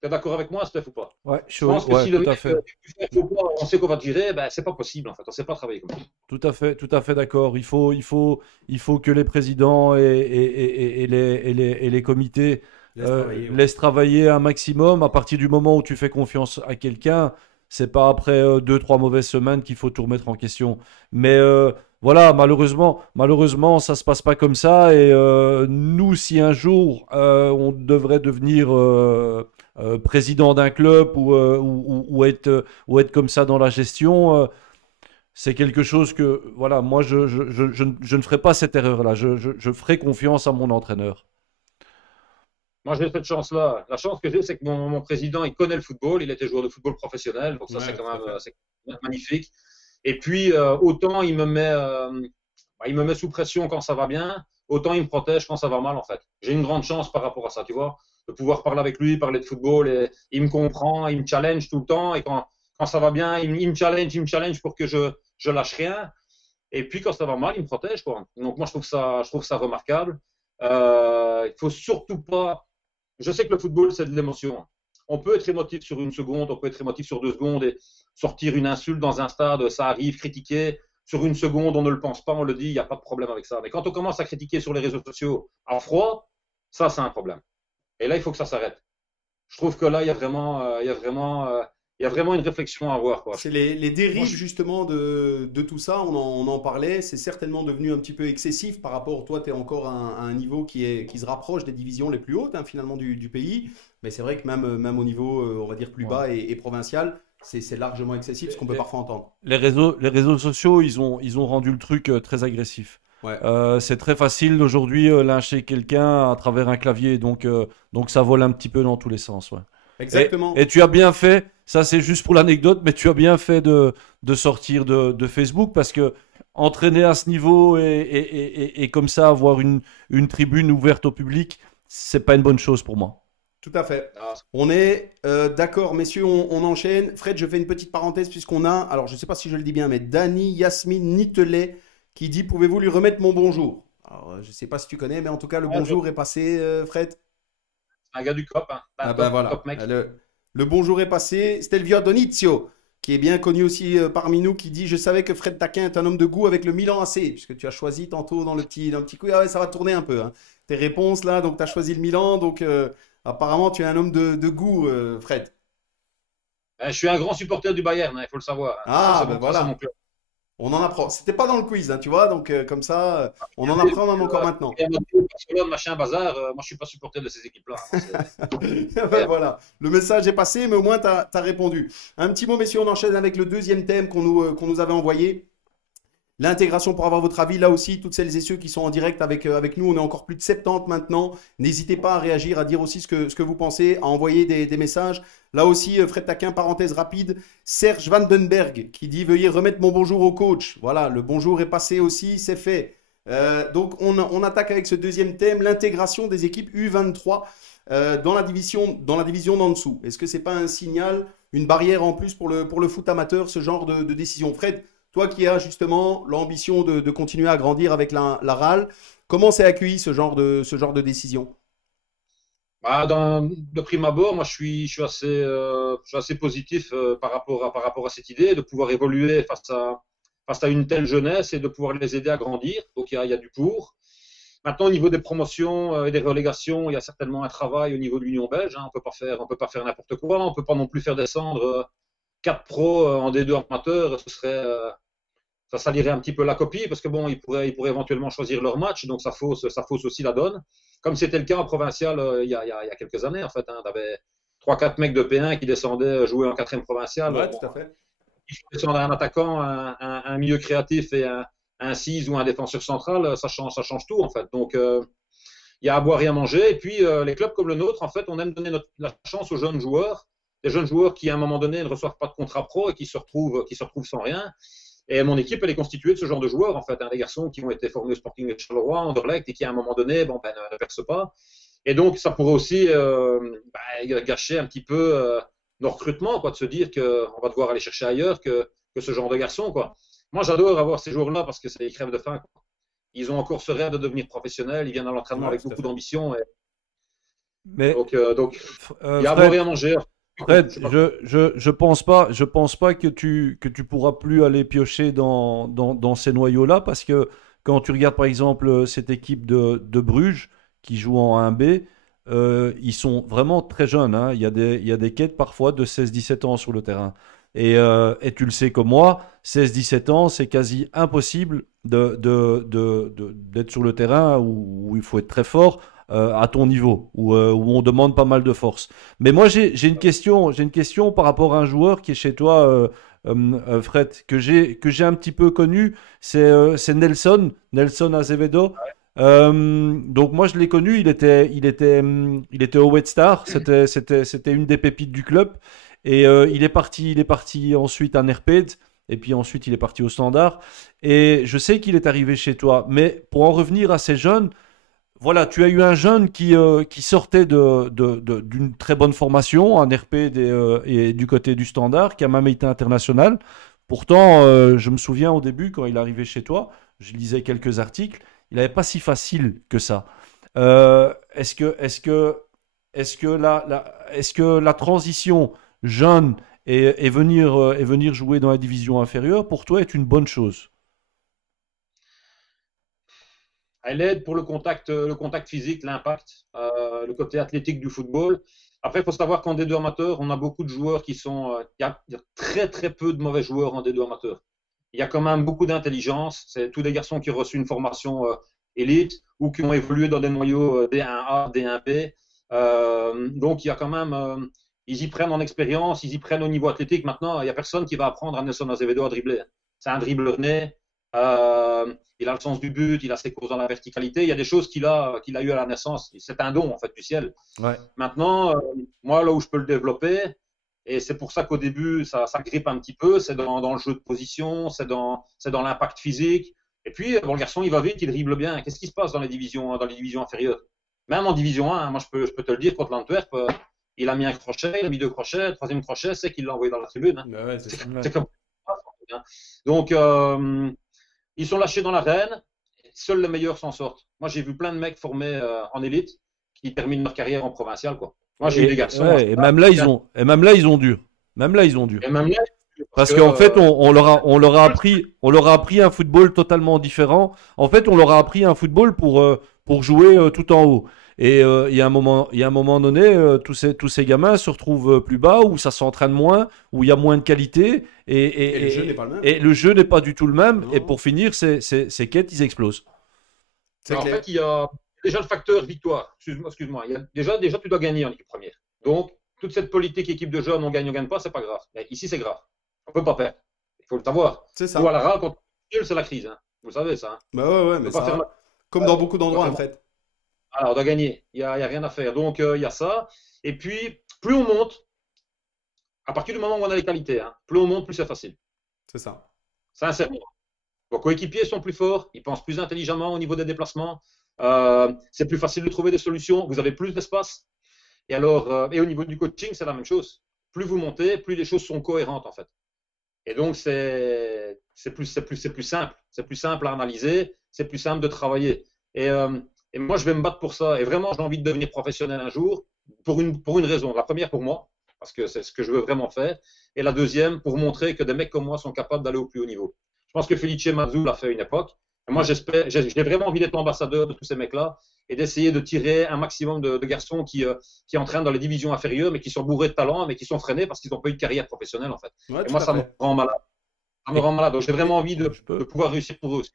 Tu es d'accord avec moi, Steph, ou pas? Je pense que Ouais, si le tout mec, à fait. tu fais faux pas, on sait qu'on va te virer, ben, c'est pas possible en fait. On ne sait pas travailler comme ça. Tout à fait d'accord. Il faut que les présidents et les comités Laisse travailler, ouais. laissent travailler un maximum. À partir du moment où tu fais confiance à quelqu'un, c'est pas après deux, trois mauvaises semaines qu'il faut tout remettre en question. Mais voilà, malheureusement, ça se passe pas comme ça. Et nous, si un jour on devrait devenir président d'un club ou être comme ça dans la gestion. C'est quelque chose que, voilà, moi, je ne ferai pas cette erreur-là. Je ferai confiance à mon entraîneur. Moi, j'ai cette chance-là. La chance que j'ai, c'est que mon président, il connaît le football. Il était joueur de football professionnel. Donc, ça, Ouais, tout à fait. c'est quand même magnifique. Et puis, autant il me met sous pression quand ça va bien, autant il me protège quand ça va mal, en fait. J'ai une grande chance par rapport à ça, tu vois, de pouvoir parler avec lui, parler de football. Et il me comprend, il me challenge tout le temps. Et quand ça va bien, il me challenge pour que je lâche rien. Et puis, quand ça va mal, il me protège, quoi. Donc, moi, je trouve ça remarquable. Il faut surtout pas. Je sais que le football, c'est de l'émotion. On peut être émotif sur une seconde, on peut être émotif sur 2 secondes et sortir une insulte dans un stade, ça arrive, critiquer. Sur une seconde, on ne le pense pas, on le dit, il n'y a pas de problème avec ça. Mais quand on commence à critiquer sur les réseaux sociaux à froid, ça, c'est un problème. Et là, il faut que ça s'arrête. Je trouve que là, il y a vraiment une réflexion à avoir, quoi. C'est les Moi, dérives justement de tout ça, on en parlait, c'est certainement devenu un petit peu excessif par rapport, toi tu es encore à un niveau qui se rapproche des divisions les plus hautes hein, finalement du pays, mais c'est vrai que même au niveau on va dire plus Ouais. bas et provincial, c'est largement excessif ce qu'on peut Les, parfois entendre. les réseaux sociaux, ils ont rendu le truc très agressif. Ouais, C'est très facile aujourd'hui lyncher quelqu'un à travers un clavier, donc ça vole un petit peu dans tous les sens. Ouais. Et exactement. tu as bien fait, ça c'est juste pour l'anecdote, mais tu as bien fait de sortir de Facebook parce que entraîner à ce niveau et comme ça avoir une tribune ouverte au public, c'est pas une bonne chose pour moi. Tout à fait. ah, On est d'accord, messieurs, on enchaîne. Fred, je fais une petite parenthèse puisqu'on a, alors je ne sais pas si je le dis bien, mais Dany Yasmine Nitelet qui dit pouvez-vous lui remettre mon bonjour? Alors, je ne sais pas si tu connais, mais en tout cas, le Ouais, bonjour est passé, Fred. un gars du COP, hein. Un Ah ben voilà. top mec. Le bonjour est passé. Stelvio Donizio, qui est bien connu aussi parmi nous, qui dit je savais que Fred Taquin est un homme de goût avec le Milan AC, puisque tu as choisi tantôt dans le petit coup. Ah ouais, ça va tourner un peu, hein. Tes réponses là, donc tu as choisi le Milan, donc apparemment tu es un homme de goût, Fred. Je suis un grand supporter du Bayern, hein, il faut le savoir, hein. Ah ben Ça, c'est mon voilà. club. On en apprend. C'était pas dans le quiz, hein, tu vois, donc comme ça, on en apprend même encore maintenant. Real Madrid, Barcelone, machin, bazar, moi je suis pas supporter de ces équipes-là, hein. Ben voilà, le message est passé, mais au moins tu as répondu. Un petit mot, messieurs, on enchaîne avec le deuxième thème qu'on nous avait envoyé. L'intégration pour avoir votre avis, là aussi, toutes celles et ceux qui sont en direct avec nous, on est encore plus de 70 maintenant. N'hésitez pas à réagir, à dire aussi ce que vous pensez, à envoyer des messages. Là aussi, Fred Taquin, parenthèse rapide, Serge Vandenberg qui dit veuillez remettre mon bonjour au coach. Voilà, le bonjour est passé aussi, c'est fait. Donc on attaque avec ce deuxième thème, l'intégration des équipes U23 dans la division d'en dessous. Est-ce que c'est pas un signal, une barrière en plus pour le foot amateur, ce genre de décision? Fred, toi qui as justement l'ambition de continuer à grandir avec la RAL, comment c'est accueilli ce genre de décision? Bah, de prime abord, moi je suis assez positif par rapport à cette idée de pouvoir évoluer face à une telle jeunesse et de pouvoir les aider à grandir. Donc il y a du pour. Maintenant, au niveau des promotions et des relégations, il y a certainement un travail au niveau de l'Union belge, hein. On peut pas faire n'importe quoi. On peut pas non plus faire descendre 4 pros en D2 amateurs. Ça salirait un petit peu la copie parce que bon, ils pourraient éventuellement choisir leur match, donc ça fausse aussi la donne. Comme c'était le cas en provincial il y a quelques années, en fait, hein, tu avais 3-4 mecs de P1 qui descendaient jouer en quatrième provincial. Ouais, Bon, tout à fait. il faut descendre un attaquant, un milieu créatif et un 6 ou un défenseur central, ça change tout, en fait. Donc, il y a à boire et à manger. Et puis, les clubs comme le nôtre, en fait, on aime donner la chance aux jeunes joueurs, des jeunes joueurs qui, à un moment donné, ne reçoivent pas de contrat pro et qui se retrouvent sans rien. Et mon équipe, elle est constituée de ce genre de joueurs, en fait, hein, des garçons qui ont été formés au Sporting de Charleroi, Anderlecht, et qui, à un moment donné, bon, ben, ne percent pas. Et donc, ça pourrait aussi gâcher un petit peu nos recrutements, quoi, de se dire qu'on va devoir aller chercher ailleurs que ce genre de garçons, quoi. Moi, j'adore avoir ces joueurs-là parce que c'est des crèves de faim, quoi. Ils ont encore ce rêve de devenir professionnels, ils viennent à l'entraînement Ouais, avec tout à beaucoup fait. d'ambition. Mais Donc, il y a à boire et Fred, à manger. Fred, Je sais pas. je pense pas que tu pourras plus aller piocher dans ces noyaux-là parce que quand tu regardes par exemple cette équipe de Bruges qui joue en 1B, ils sont vraiment très jeunes, hein. Il y a des quêtes parfois de 16-17 ans sur le terrain. Et tu le sais comme moi, 16-17 ans, c'est quasi impossible d'être sur le terrain où il faut être très fort à ton niveau, où on demande pas mal de force. Mais moi, j'ai une question par rapport à un joueur qui est chez toi, Fred, que j'ai un petit peu connu, c'est Nelson Azevedo. Donc moi, je l'ai connu, il était au Red Star, c'était une des pépites du club. Et il est parti ensuite à Nerped, et puis ensuite il est parti au Standard. Et je sais qu'il est arrivé chez toi, mais pour en revenir à ces jeunes, voilà, tu as eu un jeune qui sortait d'une très bonne formation, un RP et du côté du Standard, qui a même été international. Pourtant, je me souviens au début, quand il arrivait chez toi, je lisais quelques articles, il n'avait pas si facile que ça. Est-ce que, est-ce que la transition jeune et venir jouer dans la division inférieure, pour toi, est une bonne chose? Elle aide pour le contact physique, l'impact, le côté athlétique du football. Après, il faut savoir qu'en D2 amateur, on a beaucoup de joueurs qui sont. Il y a très très peu de mauvais joueurs en D2 amateur. Il y a quand même beaucoup d'intelligence. C'est tous des garçons qui ont reçu une formation élite ou qui ont évolué dans des noyaux D1A, D1B. Donc, il y a quand même. Ils y prennent en expérience, ils y prennent au niveau athlétique. Maintenant, il n'y a personne qui va apprendre à Nelson Azevedo à dribbler. C'est un dribbleur né. Il a le sens du but, il a ses courses dans la verticalité. Il y a des choses qu'il a eu à la naissance. C'est un don, en fait, du ciel. Ouais. Maintenant, moi, là où je peux le développer, et c'est pour ça qu'au début, ça grippe un petit peu, c'est dans le jeu de position, c'est dans l'impact physique. Et puis, bon, le garçon, il va vite, il dribble bien. Qu'est-ce qui se passe dans les divisions inférieures? Même en division 1, hein, moi, je peux te le dire, contre l'Antwerp, il a mis un crochet, il a mis 2 crochets, troisième crochet, c'est qu'il l'a envoyé dans la tribune, hein. Ouais, c'est ça. Ouais. C'est comme ça. Donc, Ils sont lâchés dans l'arène. Seuls les meilleurs s'en sortent. Moi, j'ai vu plein de mecs formés en élite qui terminent leur carrière en provincial, quoi. Moi, j'ai eu des garçons. Ouais, et même là, ils ont dur. Même là, ils ont dur. Et même là, Parce qu'en fait, on leur a appris un football totalement différent. En fait, on leur a appris un football pour jouer tout en haut. Et il y a un moment donné, tous ces gamins se retrouvent plus bas, où ça s'entraîne moins, où il y a moins de qualité, Et le jeu n'est pas le même. et le jeu n'est pas du tout le même. Non. Et pour finir, ces quêtes, ils explosent. C'est en clair. fait, il y a déjà le facteur victoire. Excuse-moi. Déjà, tu dois gagner en équipe première. Donc, toute cette politique équipe de jeunes, on gagne pas, c'est pas grave. Mais ici, c'est grave. On peut pas perdre. Il faut le savoir. C'est ça. Ou à la râle, quand c'est la crise. Hein. Vous le savez, ça. Hein. Bah ouais, mais pas ça, faire comme dans beaucoup d'endroits, en fait. Alors, on doit gagner. Il y a rien à faire. Donc, il y a ça. Et puis, plus on monte, à partir du moment où on a les qualités, hein, plus on monte, plus c'est facile. C'est ça. Sincèrement. Vos coéquipiers sont plus forts, ils pensent plus intelligemment au niveau des déplacements. C'est plus facile de trouver des solutions, vous avez plus d'espace. Et alors, et au niveau du coaching, c'est la même chose. Plus vous montez, plus les choses sont cohérentes en fait. Et donc c'est plus simple. C'est plus simple à analyser, c'est plus simple de travailler. Et moi, je vais me battre pour ça. Et vraiment, j'ai envie de devenir professionnel un jour pour une raison. La première pour moi, parce que c'est ce que je veux vraiment faire. Et la deuxième, pour montrer que des mecs comme moi sont capables d'aller au plus haut niveau. Je pense que Felice Mazou l'a fait à une époque. Et moi, j'ai vraiment envie d'être l'ambassadeur de tous ces mecs-là et d'essayer de tirer un maximum de garçons qui entraînent dans les divisions inférieures, mais qui sont bourrés de talent, mais qui sont freinés parce qu'ils n'ont pas eu de carrière professionnelle, en fait. Ouais, et tout moi, à ça me fait. rend malade. Ça me rend malade. Donc, j'ai vraiment envie de Je peux. pouvoir réussir pour eux aussi.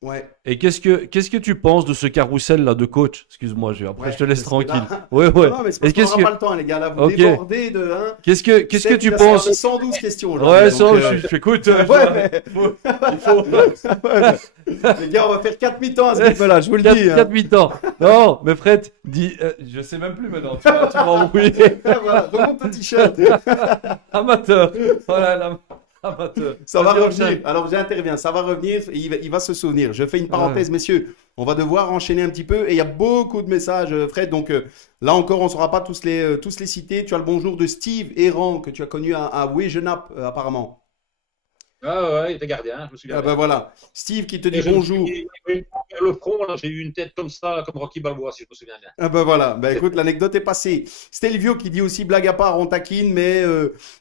Ouais. Et qu'est-ce que tu penses de ce carrousel là de coach? Excuse-moi, après Ouais, je te laisse parce que tranquille. là- Ouais, ouais. Non, mais c'est Et parce qu'on qu'est-ce n'aura que pas le temps, les gars. Là, vous Ok. débordez de. Hein, qu'est-ce que Steph, tu il va se faire penses? 112 questions. Là, Ouais, donc, ça, écoute, Ouais, mais... il faut Les gars, on va faire 4 mi-temps à ce rythme-là, je vous le dis. 4 mi-temps. Non, mais Fred, dis, je sais même plus maintenant. Tu m'as embrouillé. Voilà, remonte ton t-shirt. Amateur. Voilà, amateur. Ça va Vas-y, revenir. enchaîne. Alors j'interviens, ça va revenir, et il va se souvenir. Je fais une parenthèse, messieurs. On va devoir enchaîner un petit peu. Et il y a beaucoup de messages, Fred. Donc là encore, on ne saura pas tous les citer. Tu as le bonjour de Steve Errand, que tu as connu à Wegenap, apparemment. Ah ouais, il était gardien, je me souviens. Ah ben voilà. Steve qui te dit Et je me bonjour. suis- Vers le front, là, j'ai eu une tête comme ça, là, comme Rocky Balboa, si je me souviens bien. Ah ben voilà, ben écoute, l'anecdote est passée. Stelvio qui dit aussi blague à part, on taquine, mais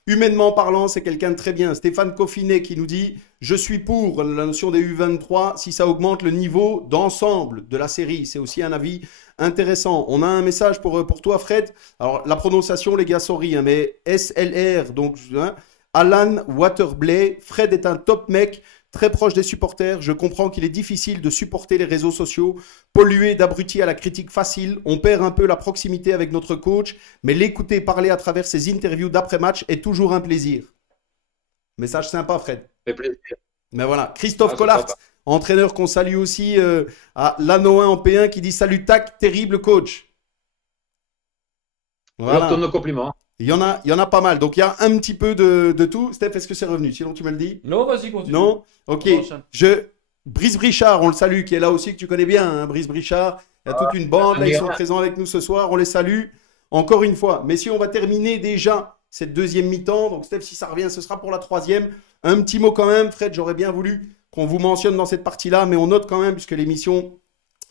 humainement parlant, c'est quelqu'un de très bien. Stéphane Coffinet qui nous dit je suis pour la notion des U23 si ça augmente le niveau d'ensemble de la série. C'est aussi un avis intéressant. On a un message pour toi, Fred. Alors la prononciation, les gars, sorry, hein, mais SLR, donc hein, Alan Waterblay. Fred est un top mec. Très proche des supporters, je comprends qu'il est difficile de supporter les réseaux sociaux, pollués d'abrutis à la critique facile, on perd un peu la proximité avec notre coach, mais l'écouter parler à travers ses interviews d'après-match est toujours un plaisir. Message sympa, Fred. Ça fait plaisir. Mais voilà, Christophe Ah, c'est Collard, sympa. entraîneur qu'on salue aussi à l'Ano 1 en P1 qui dit salut tac, terrible coach. On leur Voilà. donne nos compliments. Il y en a pas mal, donc il y a un petit peu de tout. Steph, est-ce que c'est revenu? Sinon tu me le dis. Non, vas-y, continue. Non? Ok. On enchaîne. Brice Brichard, on le salue, qui est là aussi, que tu connais bien, hein, Brice Brichard. Il y a toute une bande, là, ils sont présents avec nous ce soir, on les salue. Encore une fois, messieurs, on va terminer déjà cette deuxième mi-temps. Donc, Steph, si ça revient, ce sera pour la troisième. Un petit mot quand même, Fred, j'aurais bien voulu qu'on vous mentionne dans cette partie-là, mais on note quand même, puisque l'émission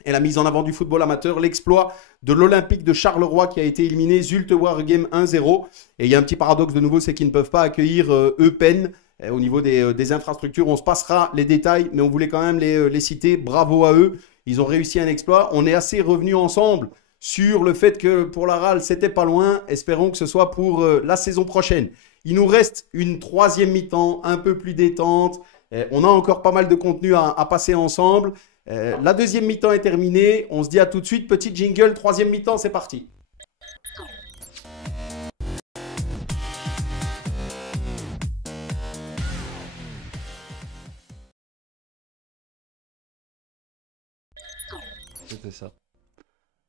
est la mise en avant du football amateur, l'exploit de l'Olympique de Charleroi qui a été éliminé Zulte Waregem 1-0. Et il y a un petit paradoxe de nouveau, c'est qu'ils ne peuvent pas accueillir Eupen. Au niveau des infrastructures, on se passera les détails, mais on voulait quand même les citer. Bravo à eux, ils ont réussi un exploit. On est assez revenus ensemble sur le fait que pour la RAL, c'était pas loin. Espérons que ce soit pour la saison prochaine. Il nous reste une troisième mi-temps, un peu plus détente. On a encore pas mal de contenu à passer ensemble. La deuxième mi-temps est terminée. On se dit à tout de suite. Petit jingle, troisième mi-temps, c'est parti. C'était ça.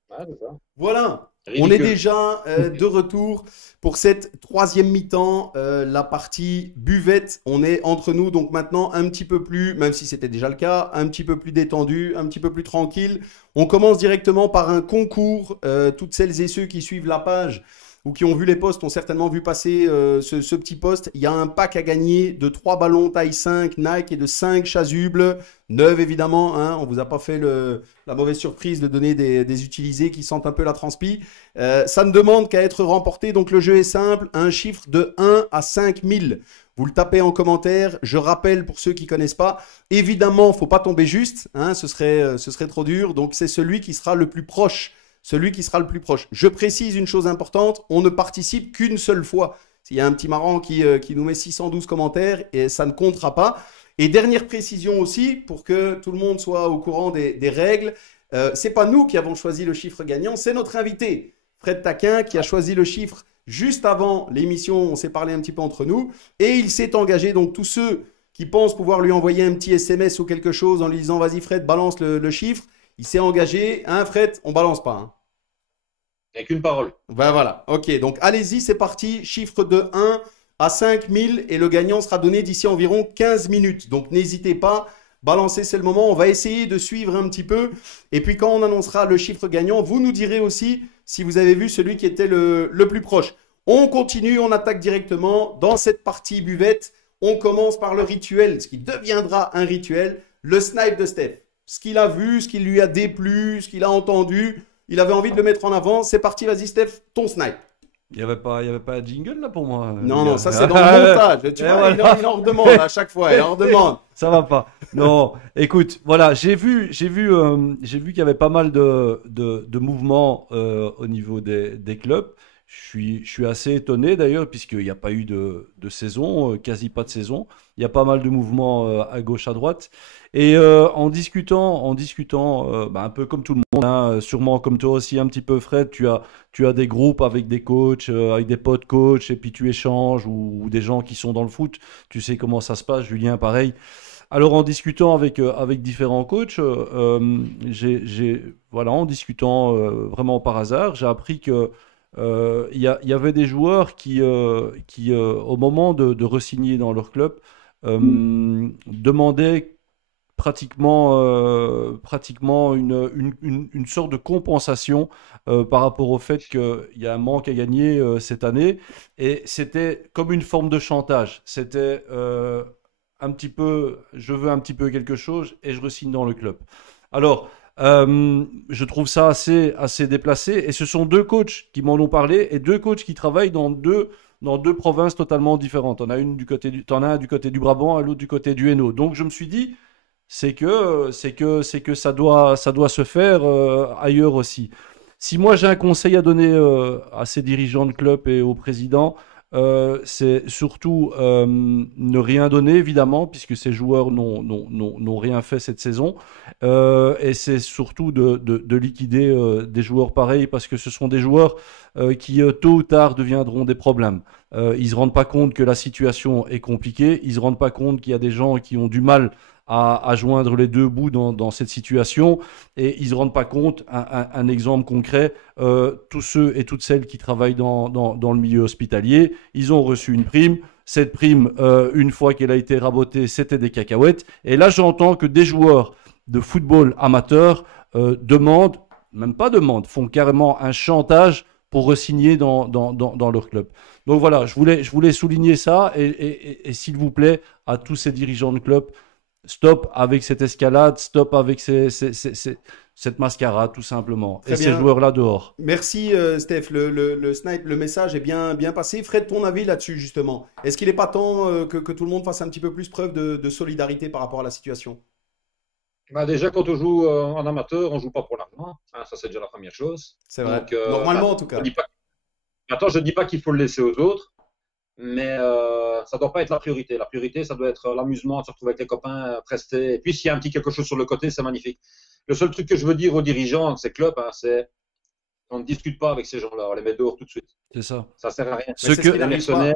Ouais, c'est ça. Voilà, Ridicule. on est déjà de retour pour cette troisième mi-temps, la partie buvette. On est entre nous, donc maintenant un petit peu plus, même si c'était déjà le cas, un petit peu plus détendu, un petit peu plus tranquille. On commence directement par un concours. Toutes celles et ceux qui suivent la page ou qui ont vu les posts ont certainement vu passer ce petit post. Il y a un pack à gagner de 3 ballons taille 5 Nike et de 5 chasubles, neuves évidemment. Hein, on vous a pas fait la mauvaise surprise de donner des utilisés qui sentent un peu la transpi. Ça ne demande qu'à être remporté. Donc le jeu est simple, un chiffre de 1 à 5000. Vous le tapez en commentaire. Je rappelle pour ceux qui ne connaissent pas, évidemment, il ne faut pas tomber juste. Hein, ce serait trop dur. Donc c'est celui qui sera le plus proche. Celui qui sera le plus proche. Je précise une chose importante, on ne participe qu'une seule fois. S'il y a un petit marrant qui nous met 612 commentaires, et ça ne comptera pas. Et dernière précision aussi, pour que tout le monde soit au courant des règles, ce n'est pas nous qui avons choisi le chiffre gagnant, c'est notre invité, Fred Taquin, qui a choisi le chiffre juste avant l'émission. On s'est parlé un petit peu entre nous. Et il s'est engagé, donc tous ceux qui pensent pouvoir lui envoyer un petit SMS ou quelque chose en lui disant « Vas-y Fred, balance le chiffre », il s'est engagé. Hein Fred, on balance pas. Hein. Il n'y a qu'une parole. Ben voilà, ok. Donc allez-y, c'est parti. Chiffre de 1 à 5000 et le gagnant sera donné d'ici environ 15 minutes. Donc n'hésitez pas, balancez, c'est le moment. On va essayer de suivre un petit peu. Et puis quand on annoncera le chiffre gagnant, vous nous direz aussi si vous avez vu celui qui était le plus proche. On continue, on attaque directement dans cette partie buvette. On commence par le rituel, ce qui deviendra un rituel, le snipe de Steph. Ce qu'il a vu, ce qui lui a déplu, ce qu'il a entendu, il avait envie de le mettre en avant. C'est parti, vas-y Steph, ton snipe. Il n'y avait pas un jingle là pour moi. Non, ça c'est dans le montage. Tu vois, voilà. il en redemande à chaque fois, il en redemande. Ça va pas. Non, écoute, voilà, j'ai vu qu'il y avait pas mal de mouvements au niveau des clubs. Je suis assez étonné d'ailleurs, puisqu'il n'y a pas eu de saison, quasi pas de saison. Il y a pas mal de mouvements à gauche, à droite. Et en discutant un peu comme tout le monde, hein, sûrement comme toi aussi un petit peu Fred, tu as des groupes avec des coachs, avec des potes coachs, et puis tu échanges, ou des gens qui sont dans le foot. Tu sais comment ça se passe, Julien, pareil. Alors en discutant avec différents coachs, voilà, en discutant vraiment par hasard, j'ai appris que il y avait des joueurs qui au moment de re-signer dans leur club, demandaient pratiquement une sorte de compensation par rapport au fait qu'il y a un manque à gagner cette année. Et c'était comme une forme de chantage. C'était un petit peu, je veux un petit peu quelque chose et je re-signe dans le club. Alors, je trouve ça assez déplacé. Et ce sont deux coachs qui m'en ont parlé et deux coachs qui travaillent dans deux provinces totalement différentes. T'en as un du côté du Brabant et l'autre du côté du Hainaut. Donc je me suis dit, c'est que ça doit se faire ailleurs aussi. Si moi j'ai un conseil à donner à ces dirigeants de club et aux présidents, c'est surtout ne rien donner évidemment, puisque ces joueurs n'ont rien fait cette saison, et c'est surtout de liquider des joueurs pareils, parce que ce sont des joueurs qui tôt ou tard deviendront des problèmes. Ils se rendent pas compte que la situation est compliquée, ils se rendent pas compte qu'il y a des gens qui ont du mal à joindre les deux bouts dans cette situation, et ils ne se rendent pas compte. Un exemple concret, tous ceux et toutes celles qui travaillent dans le milieu hospitalier, ils ont reçu une prime. Cette prime, une fois qu'elle a été rabotée, c'était des cacahuètes. Et là, j'entends que des joueurs de football amateurs font carrément un chantage pour re-signer dans leur club. Donc voilà, je voulais souligner ça, et s'il vous plaît, à tous ces dirigeants de club, stop avec cette escalade, stop avec cette mascarade, tout simplement. Très et bien. Ces joueurs-là dehors. Merci Steph, le snipe, le message est bien passé. Fred, ton avis là-dessus justement. Est-ce qu'il n'est pas temps que tout le monde fasse un petit peu plus preuve de solidarité par rapport à la situation? Bah déjà, quand on joue en amateur, on joue pas pour l'argent. Hein, ça, c'est déjà la première chose. C'est vrai. Donc, Normalement en tout cas. Je dis pas qu'il faut le laisser aux autres, mais ça doit pas être la priorité. La priorité, ça doit être l'amusement, de se retrouver avec les copains, prester. Et puis, s'il y a un petit quelque chose sur le côté, c'est magnifique. Le seul truc que je veux dire aux dirigeants de ces clubs, hein, c'est on ne discute pas avec ces gens-là, on les met dehors tout de suite. C'est ça. Ça sert à rien. Mais c'est ce qu'il arrive pas.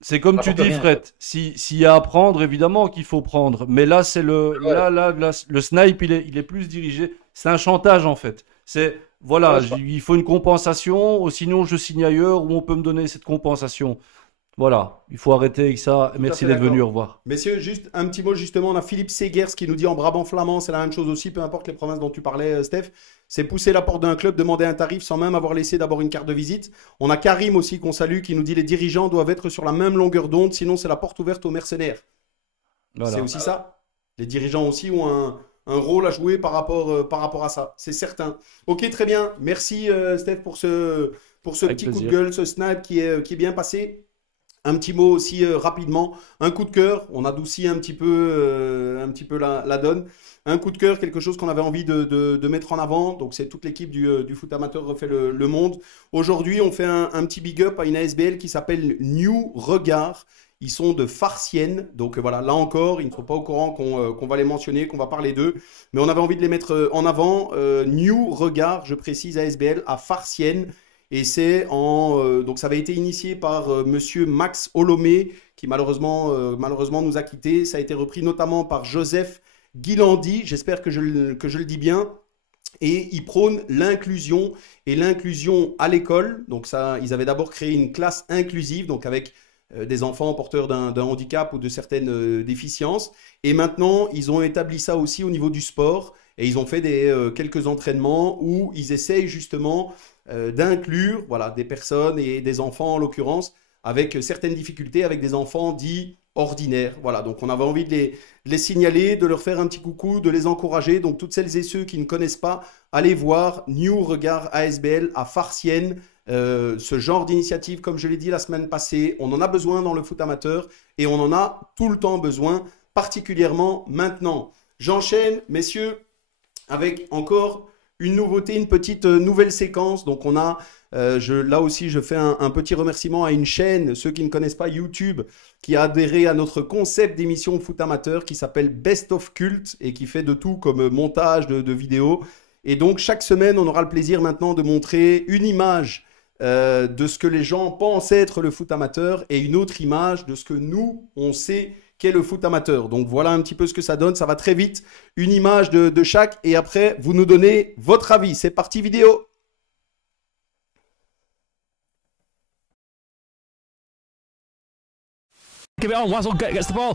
C'est comme tu dis, Fred. S'il y a à prendre, évidemment qu'il faut prendre. Mais là, le snipe, il est plus dirigé. C'est un chantage, en fait. Voilà, il faut une compensation, ou sinon je signe ailleurs, où on peut me donner cette compensation. Voilà, il faut arrêter avec ça. Tout à Merci fait d'être venu, au d'accord. revoir. Messieurs, juste un petit mot justement, on a Philippe Segers qui nous dit en Brabant flamand, c'est la même chose aussi, peu importe les provinces dont tu parlais, Steph, c'est pousser la porte d'un club, demander un tarif sans même avoir laissé d'abord une carte de visite. On a Karim aussi qu'on salue qui nous dit les dirigeants doivent être sur la même longueur d'onde, sinon c'est la porte ouverte aux mercenaires. C'est Voilà. aussi ça. Les dirigeants aussi ont un rôle à jouer par rapport à ça, c'est certain. Ok, très bien. Merci Steph pour ce Avec petit coup de plaisir. gueule, ce snap qui est bien passé. Un petit mot aussi rapidement, un coup de cœur, on adoucit un petit peu la donne. Un coup de cœur, quelque chose qu'on avait envie de mettre en avant. Donc c'est toute l'équipe du foot amateur refait le monde. Aujourd'hui, on fait un petit big up à une ASBL qui s'appelle New Regard. Ils sont de Farciennes. Donc voilà, là encore, ils ne sont pas au courant qu'on va les mentionner, qu'on va parler d'eux. Mais on avait envie de les mettre en avant. New Regard, je précise, ASBL à Farciennes. Et donc ça avait été initié par monsieur Max Olomé, qui malheureusement nous a quittés. Ça a été repris notamment par Joseph Guilandi, j'espère que je le dis bien. Et ils prônent l'inclusion et l'inclusion à l'école. Donc ça, ils avaient d'abord créé une classe inclusive, donc avec des enfants porteurs d'un handicap ou de certaines déficiences. Et maintenant, ils ont établi ça aussi au niveau du sport. Et ils ont fait quelques entraînements où ils essayent justement d'inclure voilà, des personnes et des enfants en l'occurrence avec certaines difficultés, avec des enfants dits ordinaires. Voilà, donc on avait envie de les signaler, de leur faire un petit coucou, de les encourager. Donc toutes celles et ceux qui ne connaissent pas, allez voir New Regard ASBL à Farciennes. Ce genre d'initiative, comme je l'ai dit la semaine passée, on en a besoin dans le foot amateur et on en a tout le temps besoin, particulièrement maintenant. J'enchaîne, messieurs, avec encore une nouveauté, une petite nouvelle séquence. Donc on a, là aussi, je fais un petit remerciement à une chaîne, ceux qui ne connaissent pas YouTube, qui a adhéré à notre concept d'émission foot amateur qui s'appelle Best of Cult et qui fait de tout comme montage de vidéos. Et donc chaque semaine, on aura le plaisir maintenant de montrer une image de ce que les gens pensent être le foot amateur et une autre image de ce que nous, on sait qu'est le foot amateur. Donc voilà un petit peu ce que ça donne, ça va très vite. Une image de chaque et après, vous nous donnez votre avis. C'est parti vidéo. Give it on, Wazzle gets the ball.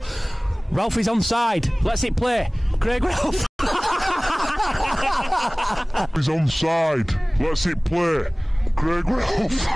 Ralph is onside. Let's it play. Craig Ralph. He's onside. Let's it play. Craig Ralph.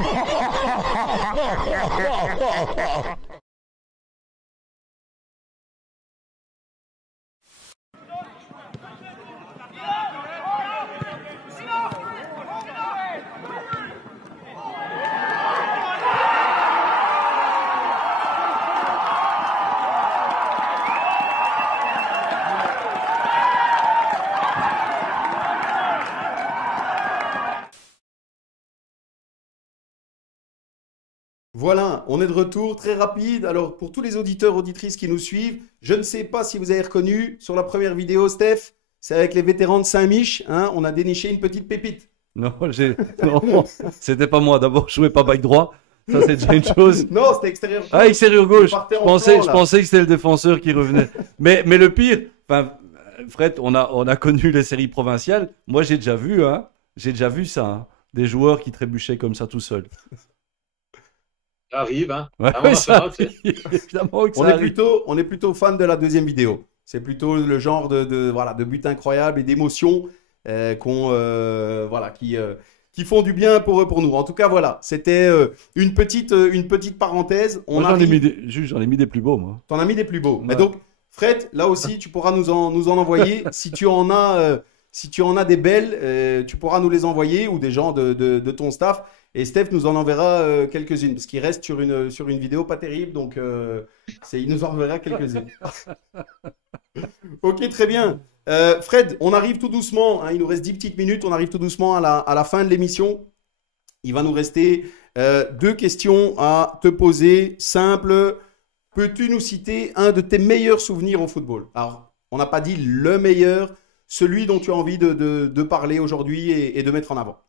Voilà, on est de retour, très rapide. Alors, pour tous les auditeurs, auditrices qui nous suivent, je ne sais pas si vous avez reconnu sur la première vidéo, Steph, c'est avec les vétérans de Saint-Mich, hein, on a déniché une petite pépite. Non, non, c'était pas moi. D'abord, je jouais pas back droit. Ça, c'est déjà une chose. Non, c'était extérieur. Ah, extérieur gauche. partait Je en pensais, flanc, je là. pensais que c'était le défenseur qui revenait. Mais le pire, enfin, Fred, on a connu les séries provinciales. Moi, j'ai déjà vu, hein. J'ai déjà vu ça, hein. Des joueurs qui trébuchaient comme ça tout seuls. Ça arrive, hein. Ouais, Ah, on a ça fait mal, arrive. Évidemment que ça On est arrive. plutôt fan de la deuxième vidéo. C'est plutôt le genre voilà, de but incroyable et d'émotions voilà, qui font du bien pour nous. En tout cas, voilà, c'était une petite parenthèse. On Moi, j'en ai mis arrive. j'en ai mis des plus beaux, moi. T'en as mis des plus beaux. Mais Ouais. donc, Fred, là aussi, tu pourras nous en envoyer. Si tu en as des belles, tu pourras nous les envoyer ou des gens de ton staff. Et Steph nous en enverra quelques-unes parce qu'il reste sur une vidéo pas terrible. Donc, il nous en enverra quelques-unes. Ok, très bien. Fred, on arrive tout doucement, hein, il nous reste 10 petites minutes, on arrive tout doucement à la fin de l'émission. Il va nous rester deux questions à te poser. Simple. Peux-tu nous citer un de tes meilleurs souvenirs au football? Alors, on n'a pas dit le meilleur, celui dont tu as envie de parler aujourd'hui et de mettre en avant.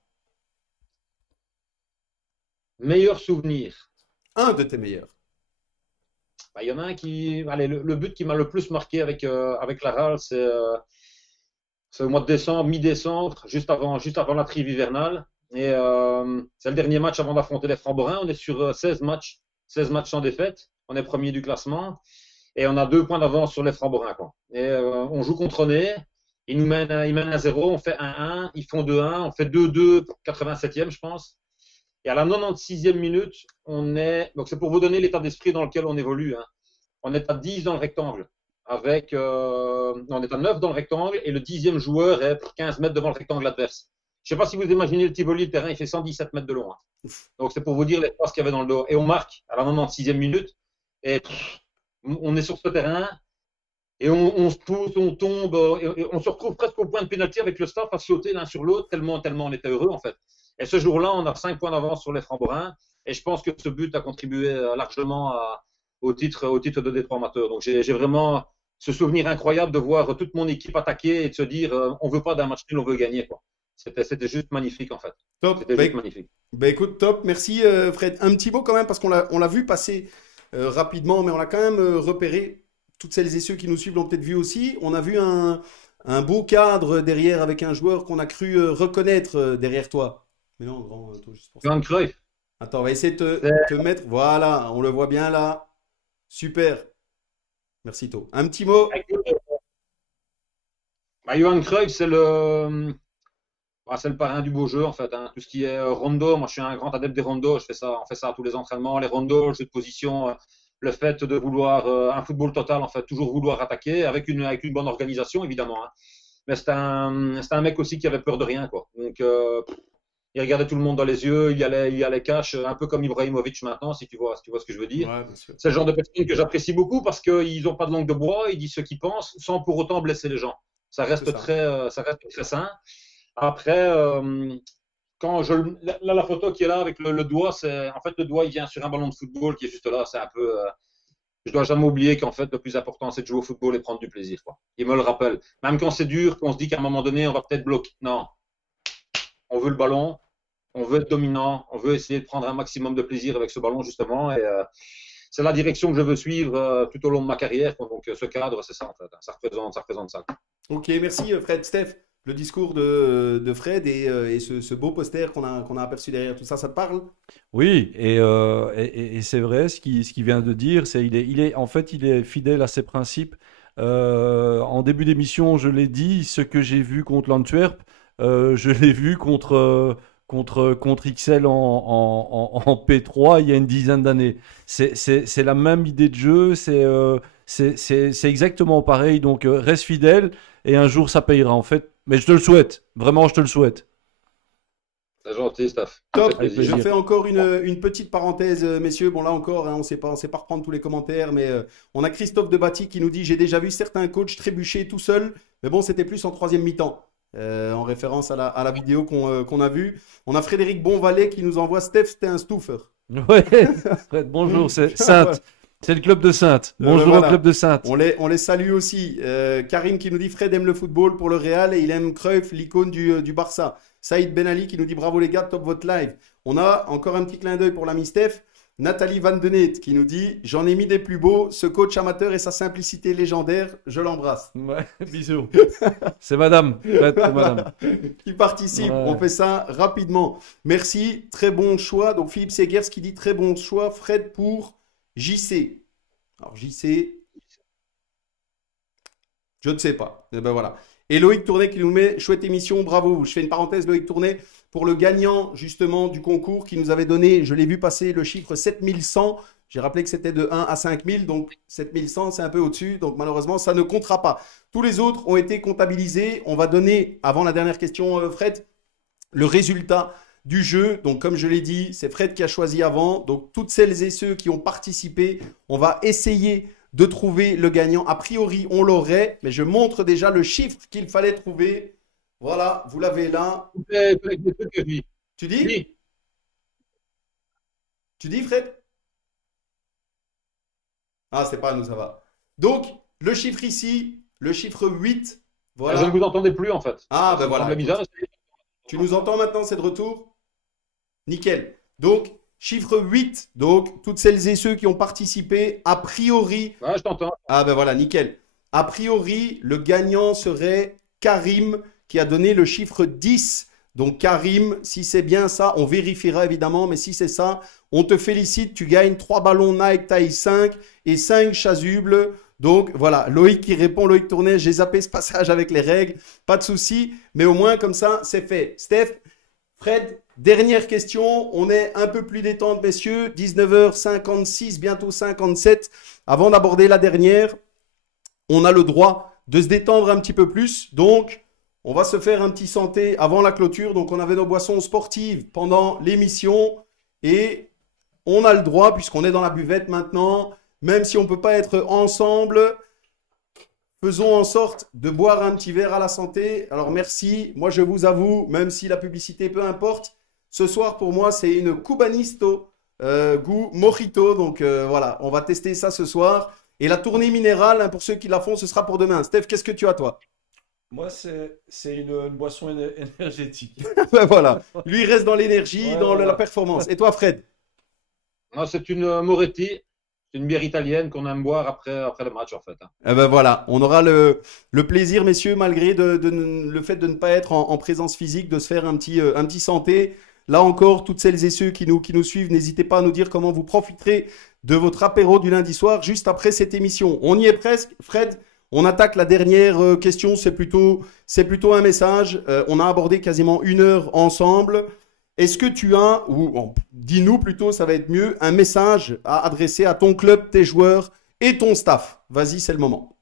Meilleur souvenir. Un de tes meilleurs. Bah, il y en a un qui. Allez, le but qui m'a le plus marqué avec la RAL, c'est au mois de décembre, mi-décembre, juste avant la trêve hivernale. Et c'est le dernier match avant d'affronter les Framborains. On est sur 16 matchs 16 matchs sans défaite. On est premier du classement. Et on a 2 points d'avance sur les Framborains, quoi. Et on joue contre René. Ils mènent 1-0, on fait 1-1, ils font 2-1, on fait 2-2 pour 87e, je pense. Et à la 96e minute, donc c'est pour vous donner l'état d'esprit dans lequel on évolue, hein. On est à 10 dans le rectangle, on est à 9 dans le rectangle, et le 10e joueur est 15 mètres devant le rectangle adverse. Je ne sais pas si vous imaginez le Tivoli, le terrain, il fait 117 mètres de long, hein. Donc c'est pour vous dire l'espace qu'il y avait dans le dos. Et on marque à la 96e minute, et on est sur ce terrain, et on se pousse, on tombe, et on se retrouve presque au point de pénalty avec le staff à sauter l'un sur l'autre, tellement on était heureux, en fait. Et ce jour-là, on a 5 points d'avance sur les Framborains, et je pense que ce but a contribué largement au titre de Détroit amateur. Donc j'ai vraiment ce souvenir incroyable de voir toute mon équipe attaquer et de se dire on veut pas d'un match nul, on veut gagner, quoi. C'était juste magnifique, en fait. Top. C'était juste magnifique. Bah écoute, top. Merci Fred. Un petit mot quand même, parce qu'on l'a vu passer rapidement, mais on l'a quand même repéré. Toutes celles et ceux qui nous suivent l'ont peut-être vu aussi. On a vu un beau cadre derrière avec un joueur qu'on a cru reconnaître derrière toi. Mais non, grand, toi, juste pour ça. Johan Cruyff. Attends, on va essayer de te mettre. Voilà, on le voit bien là. Super. Merci, To. Un petit mot. Johan Cruyff, c'est le parrain du beau jeu, en fait, hein. Tout ce qui est rondo, moi je suis un grand adepte des rondos, on fait ça à tous les entraînements, les rondos, le jeu de position, le fait de vouloir un football total, en fait, toujours vouloir attaquer avec une bonne organisation, évidemment, hein. Mais c'est un mec aussi qui avait peur de rien, quoi. Donc il regardait tout le monde dans les yeux, il y allait cash, un peu comme Ibrahimovic maintenant, si tu vois ce que je veux dire. Ouais, bien sûr. C'est le genre de personne que j'apprécie beaucoup parce qu'ils n'ont pas de langue de bois, ils disent ce qu'ils pensent sans pour autant blesser les gens. Ça reste très sain. Après, la photo qui est là avec le doigt, en fait, le doigt, il vient sur un ballon de football qui est juste là. C'est un peu, je dois jamais oublier qu'en fait, le plus important, c'est de jouer au football et prendre du plaisir, quoi. Il me le rappelle. Même quand c'est dur, qu'on se dit qu'à un moment donné, on va peut-être bloquer. Non. On veut le ballon, on veut être dominant, on veut essayer de prendre un maximum de plaisir avec ce ballon, justement. Et c'est la direction que je veux suivre tout au long de ma carrière, quoi. Donc, ce cadre, c'est ça, en fait. Ça représente ça. Ok, merci Fred. Steph, le discours de Fred et ce beau poster qu'on a aperçu derrière, tout ça, ça te parle? Oui, et c'est vrai, ce qu'il vient de dire, en fait, il est fidèle à ses principes. En début d'émission, je l'ai dit, ce que j'ai vu contre l'Antwerp, je l'ai vu contre XL en P3 il y a une dizaine d'années. C'est la même idée de jeu, c'est exactement pareil. Donc reste fidèle et un jour ça payera, en fait. Mais je te le souhaite, vraiment, je te le souhaite. C'est gentil, Steph. Top. Avec plaisir. Je fais encore une petite parenthèse, messieurs. Bon, là encore, hein, on sait pas reprendre tous les commentaires, mais on a Christophe Debatty qui nous dit: j'ai déjà vu certains coachs trébucher tout seuls, mais bon, c'était plus en troisième mi-temps. En référence à la vidéo qu'on a vue. On a Frédéric Bonvalet qui nous envoie: Steph, c'était un stuffer. Ouais, Fred, bonjour, c'est Sainte. C'est le club de Sainte. Bonjour voilà. au club de Sainte. On les salue aussi. Karim qui nous dit: Fred aime le football pour le Real et il aime Cruyff, l'icône du Barça. Saïd Ben Ali qui nous dit: bravo les gars, top votre live. On a encore un petit clin d'œil pour l'ami Steph. Nathalie Van Denet qui nous dit: j'en ai mis des plus beaux, ce coach amateur et sa simplicité légendaire, je l'embrasse. Ouais, bisous. C'est madame. Fred, c'est madame. Qui participe. Ouais. On fait ça rapidement. Merci, très bon choix. Donc Philippe Segers qui dit: très bon choix, Fred, pour JC. Alors JC, je ne sais pas. Et ben voilà. Et Loïc Tournet qui nous met: chouette émission, bravo. Je fais une parenthèse, Loïc Tournet, pour le gagnant justement du concours qui nous avait donné, je l'ai vu passer, le chiffre 7100. J'ai rappelé que c'était de 1 à 5000, donc 7100, c'est un peu au-dessus. Donc malheureusement, ça ne comptera pas. Tous les autres ont été comptabilisés. On va donner, avant la dernière question, Fred, le résultat du jeu. Donc comme je l'ai dit, c'est Fred qui a choisi avant. Donc toutes celles et ceux qui ont participé, on va essayer de trouver le gagnant. A priori, on l'aurait, mais je montre déjà le chiffre qu'il fallait trouver. Voilà, vous l'avez là. Tu dis? Oui. Tu dis, Fred? Ah, c'est pas à nous, ça va. Donc, le chiffre ici, le chiffre 8. Voilà. Je ne vous entendais plus, en fait. Ah, ben Ça me voilà. semblait bizarre. Tu nous entends maintenant, c'est de retour? Nickel. Donc, chiffre 8. Donc, toutes celles et ceux qui ont participé, a priori. Ouais, je t'entends. Ah, ben voilà, nickel. A priori, le gagnant serait Karim qui a donné le chiffre 10. Donc Karim, si c'est bien ça, on vérifiera évidemment, mais si c'est ça, on te félicite, tu gagnes 3 ballons Nike taille 5 et 5 chasubles. Donc voilà, Loïc qui répond, Loïc Tournet, j'ai zappé ce passage avec les règles, pas de souci, mais au moins comme ça, c'est fait. Steph, Fred, dernière question, on est un peu plus détente messieurs, 19h56, bientôt 57. Avant d'aborder la dernière, on a le droit de se détendre un petit peu plus, donc on va se faire un petit santé avant la clôture. Donc on avait nos boissons sportives pendant l'émission et on a le droit, puisqu'on est dans la buvette maintenant, même si on ne peut pas être ensemble, faisons en sorte de boire un petit verre à la santé. Alors merci, moi je vous avoue, même si la publicité peu importe, ce soir pour moi c'est une Cubanisto goût mojito. Donc voilà, on va tester ça ce soir. Et la tournée minérale, hein, pour ceux qui la font, ce sera pour demain. Steph, qu'est-ce que tu as toi? Moi, c'est une boisson énergétique. Ben voilà, lui il reste dans l'énergie, Ouais, dans la voilà. performance. Et toi Fred? Non, c'est une Moretti, c'est une bière italienne qu'on aime boire après le match en fait, hein. Eh ben voilà, on aura le plaisir, messieurs, malgré le fait de ne pas être en présence physique, de se faire un petit santé. Là encore, toutes celles et ceux qui nous suivent, n'hésitez pas à nous dire comment vous profiterez de votre apéro du lundi soir, juste après cette émission. On y est presque. Fred, on attaque la dernière question. C'est plutôt un message. On a abordé quasiment 1 heure ensemble. Est-ce que tu as, ou dis-nous plutôt, ça va être mieux, un message à adresser à ton club, tes joueurs et ton staff? Vas-y, c'est le moment.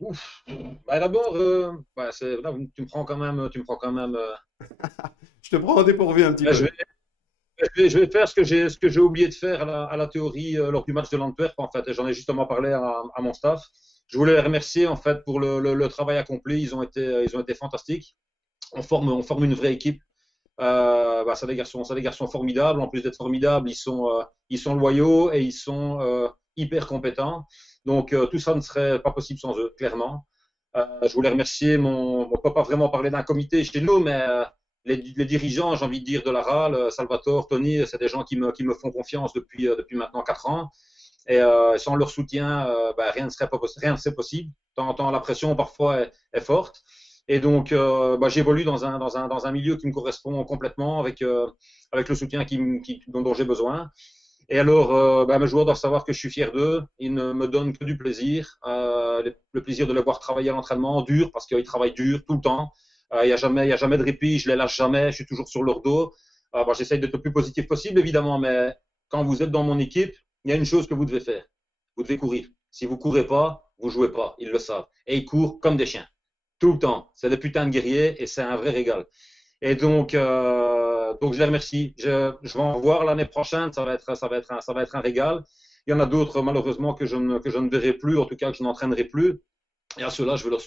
Ouf. Bah, d'abord, là, tu me prends quand même. Je te prends en dépourvu un petit Là, peu. je vais faire ce que j'ai oublié de faire à la théorie lors du match de l'Antwerp en fait. Et j'en ai justement parlé à mon staff. Je voulais les remercier en fait pour le travail accompli. Ils ont été fantastiques. On forme une vraie équipe. C'est des garçons formidables. En plus d'être formidables, ils sont loyaux et ils sont hyper compétents. Donc tout ça ne serait pas possible sans eux, clairement. Je voulais remercier on peut pas vraiment parler d'un comité chez nous, mais les dirigeants, j'ai envie de dire, de la RAL, Salvatore, Tony, c'est des gens qui me font confiance depuis maintenant 4 ans. Et sans leur soutien, rien ne serait possible. Tant la pression parfois est forte. Et donc, j'évolue dans un milieu qui me correspond complètement avec le soutien dont j'ai besoin. Et alors, mes joueurs doivent savoir que je suis fier d'eux. Ils ne me donnent que du plaisir. Le plaisir de les voir travailler à l'entraînement dur, parce qu'ils travaillent dur tout le temps. Il n'y a jamais de répit, je les lâche jamais, je suis toujours sur leur dos. J'essaye d'être le plus positif possible, évidemment, mais quand vous êtes dans mon équipe, il y a une chose que vous devez faire. Vous devez courir. Si vous courez pas, vous jouez pas. Ils le savent. Et ils courent comme des chiens. Tout le temps. C'est des putains de guerriers et c'est un vrai régal. Et donc je les remercie. Je vais en revoir l'année prochaine. Ça va être un régal. Il y en a d'autres, malheureusement, que je ne verrai plus, en tout cas que je n'entraînerai plus. Et à ceux-là, je vais leur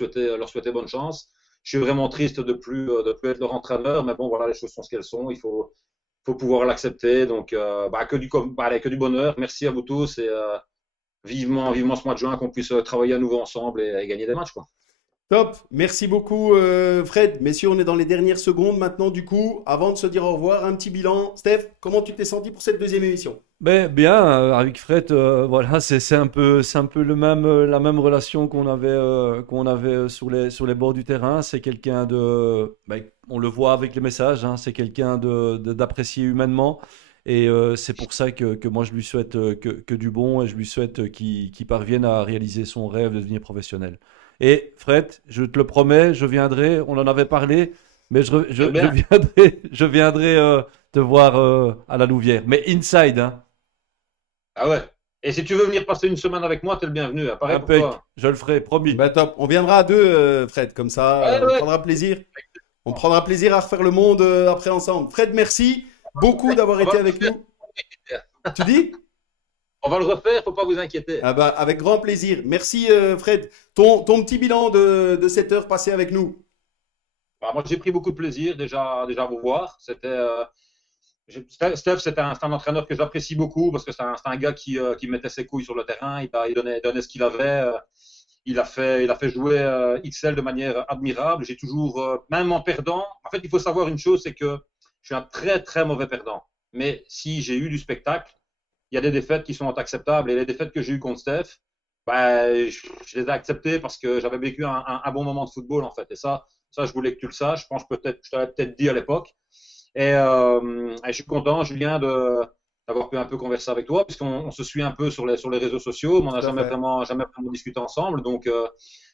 souhaiter bonne chance. Je suis vraiment triste de plus être leur entraîneur, mais bon, voilà, les choses sont ce qu'elles sont. Il faut pouvoir l'accepter. Donc, que du bonheur. Merci à vous tous et vivement ce mois de juin qu'on puisse travailler à nouveau ensemble et gagner des matchs, quoi. Top, merci beaucoup Fred. Messieurs, on est dans les dernières secondes maintenant du coup. Avant de se dire au revoir, un petit bilan. Steph, comment tu t'es senti pour cette deuxième émission? Ben, bien, avec Fred, voilà, c'est un peu la même relation qu'on avait sur les bords du terrain. C'est quelqu'un on le voit avec les messages, hein, c'est quelqu'un d'apprécié humainement. Et c'est pour ça que moi je lui souhaite que du bon et je lui souhaite qu'il parvienne à réaliser son rêve de devenir professionnel. Et Fred, je te le promets, je viendrai, on en avait parlé, mais je viendrai te voir à la Louvière. Mais inside, hein. Ah ouais. Et si tu veux venir passer une semaine avec moi, t'es le bienvenu. Pareil pour Impec, toi. je le ferai, promis. Bah top, on viendra à deux Fred, comme ça Ouais, on ouais. prendra plaisir. On prendra plaisir à refaire le monde après ensemble. Fred, merci beaucoup d'avoir été avec nous. Tu dis? On va le refaire, faut pas vous inquiéter. Ah bah, avec grand plaisir. Merci Fred. Ton petit bilan de cette heure passée avec nous. Moi, j'ai pris beaucoup de plaisir déjà à vous voir. Steph, c'est un entraîneur que j'apprécie beaucoup parce que c'est un gars qui mettait ses couilles sur le terrain. Il donnait ce qu'il avait. Il a fait jouer XL de manière admirable. J'ai toujours, même en perdant, en fait, il faut savoir une chose, c'est que je suis un très, très mauvais perdant. Mais si j'ai eu du spectacle, il y a des défaites qui sont acceptables. Et les défaites que j'ai eues contre Steph, je les ai acceptées parce que j'avais vécu un bon moment de football, en fait. Et ça, Ça, je voulais que tu le saches. Je pense peut-être, je t'avais peut-être dit à l'époque. Et je suis content, Julien, d'avoir pu un peu converser avec toi, puisqu'on se suit un peu sur les réseaux sociaux, mais on n'a Tout à fait. jamais vraiment discuté ensemble. Donc,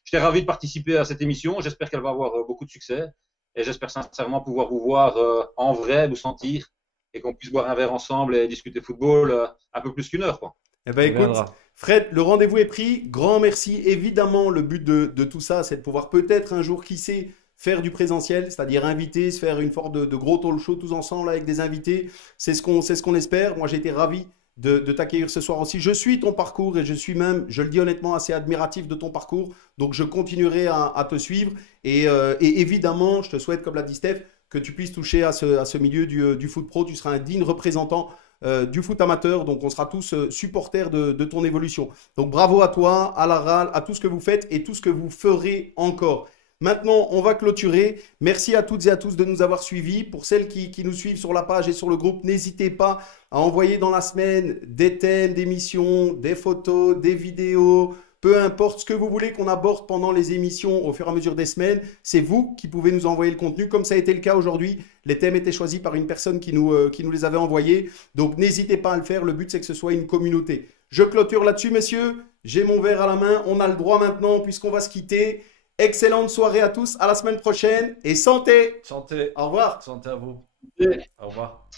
j'étais ravi de participer à cette émission. J'espère qu'elle va avoir beaucoup de succès. Et j'espère sincèrement pouvoir vous voir en vrai, vous sentir, et qu'on puisse boire un verre ensemble et discuter football un peu plus qu'1 heure, quoi. Eh ben On écoute, viendra. Fred, le rendez-vous est pris. Grand merci. Évidemment, le but de tout ça, c'est de pouvoir peut-être un jour, qui sait, faire du présentiel, c'est-à-dire inviter, se faire une sorte de gros talk show tous ensemble avec des invités. C'est ce qu'on espère. Moi, j'ai été ravi de t'accueillir ce soir aussi. Je suis ton parcours et je suis même, je le dis honnêtement, assez admiratif de ton parcours. Donc, je continuerai à te suivre. Et évidemment, je te souhaite, comme l'a dit Steph, que tu puisses toucher à ce milieu du foot pro. Tu seras un digne représentant du foot amateur. Donc, on sera tous supporters de ton évolution. Donc, bravo à toi, à la RAL, à tout ce que vous faites et tout ce que vous ferez encore. Maintenant, on va clôturer. Merci à toutes et à tous de nous avoir suivis. Pour celles qui nous suivent sur la page et sur le groupe, n'hésitez pas à envoyer dans la semaine des thèmes d'émissions, des photos, des vidéos, peu importe ce que vous voulez qu'on aborde pendant les émissions au fur et à mesure des semaines. C'est vous qui pouvez nous envoyer le contenu, comme ça a été le cas aujourd'hui. Les thèmes étaient choisis par une personne qui nous les avait envoyés. Donc, n'hésitez pas à le faire. Le but, c'est que ce soit une communauté. Je clôture là-dessus, messieurs. J'ai mon verre à la main. On a le droit maintenant, puisqu'on va se quitter. Excellente soirée à tous, à la semaine prochaine et santé. Santé. Au revoir. Santé à vous. Au revoir.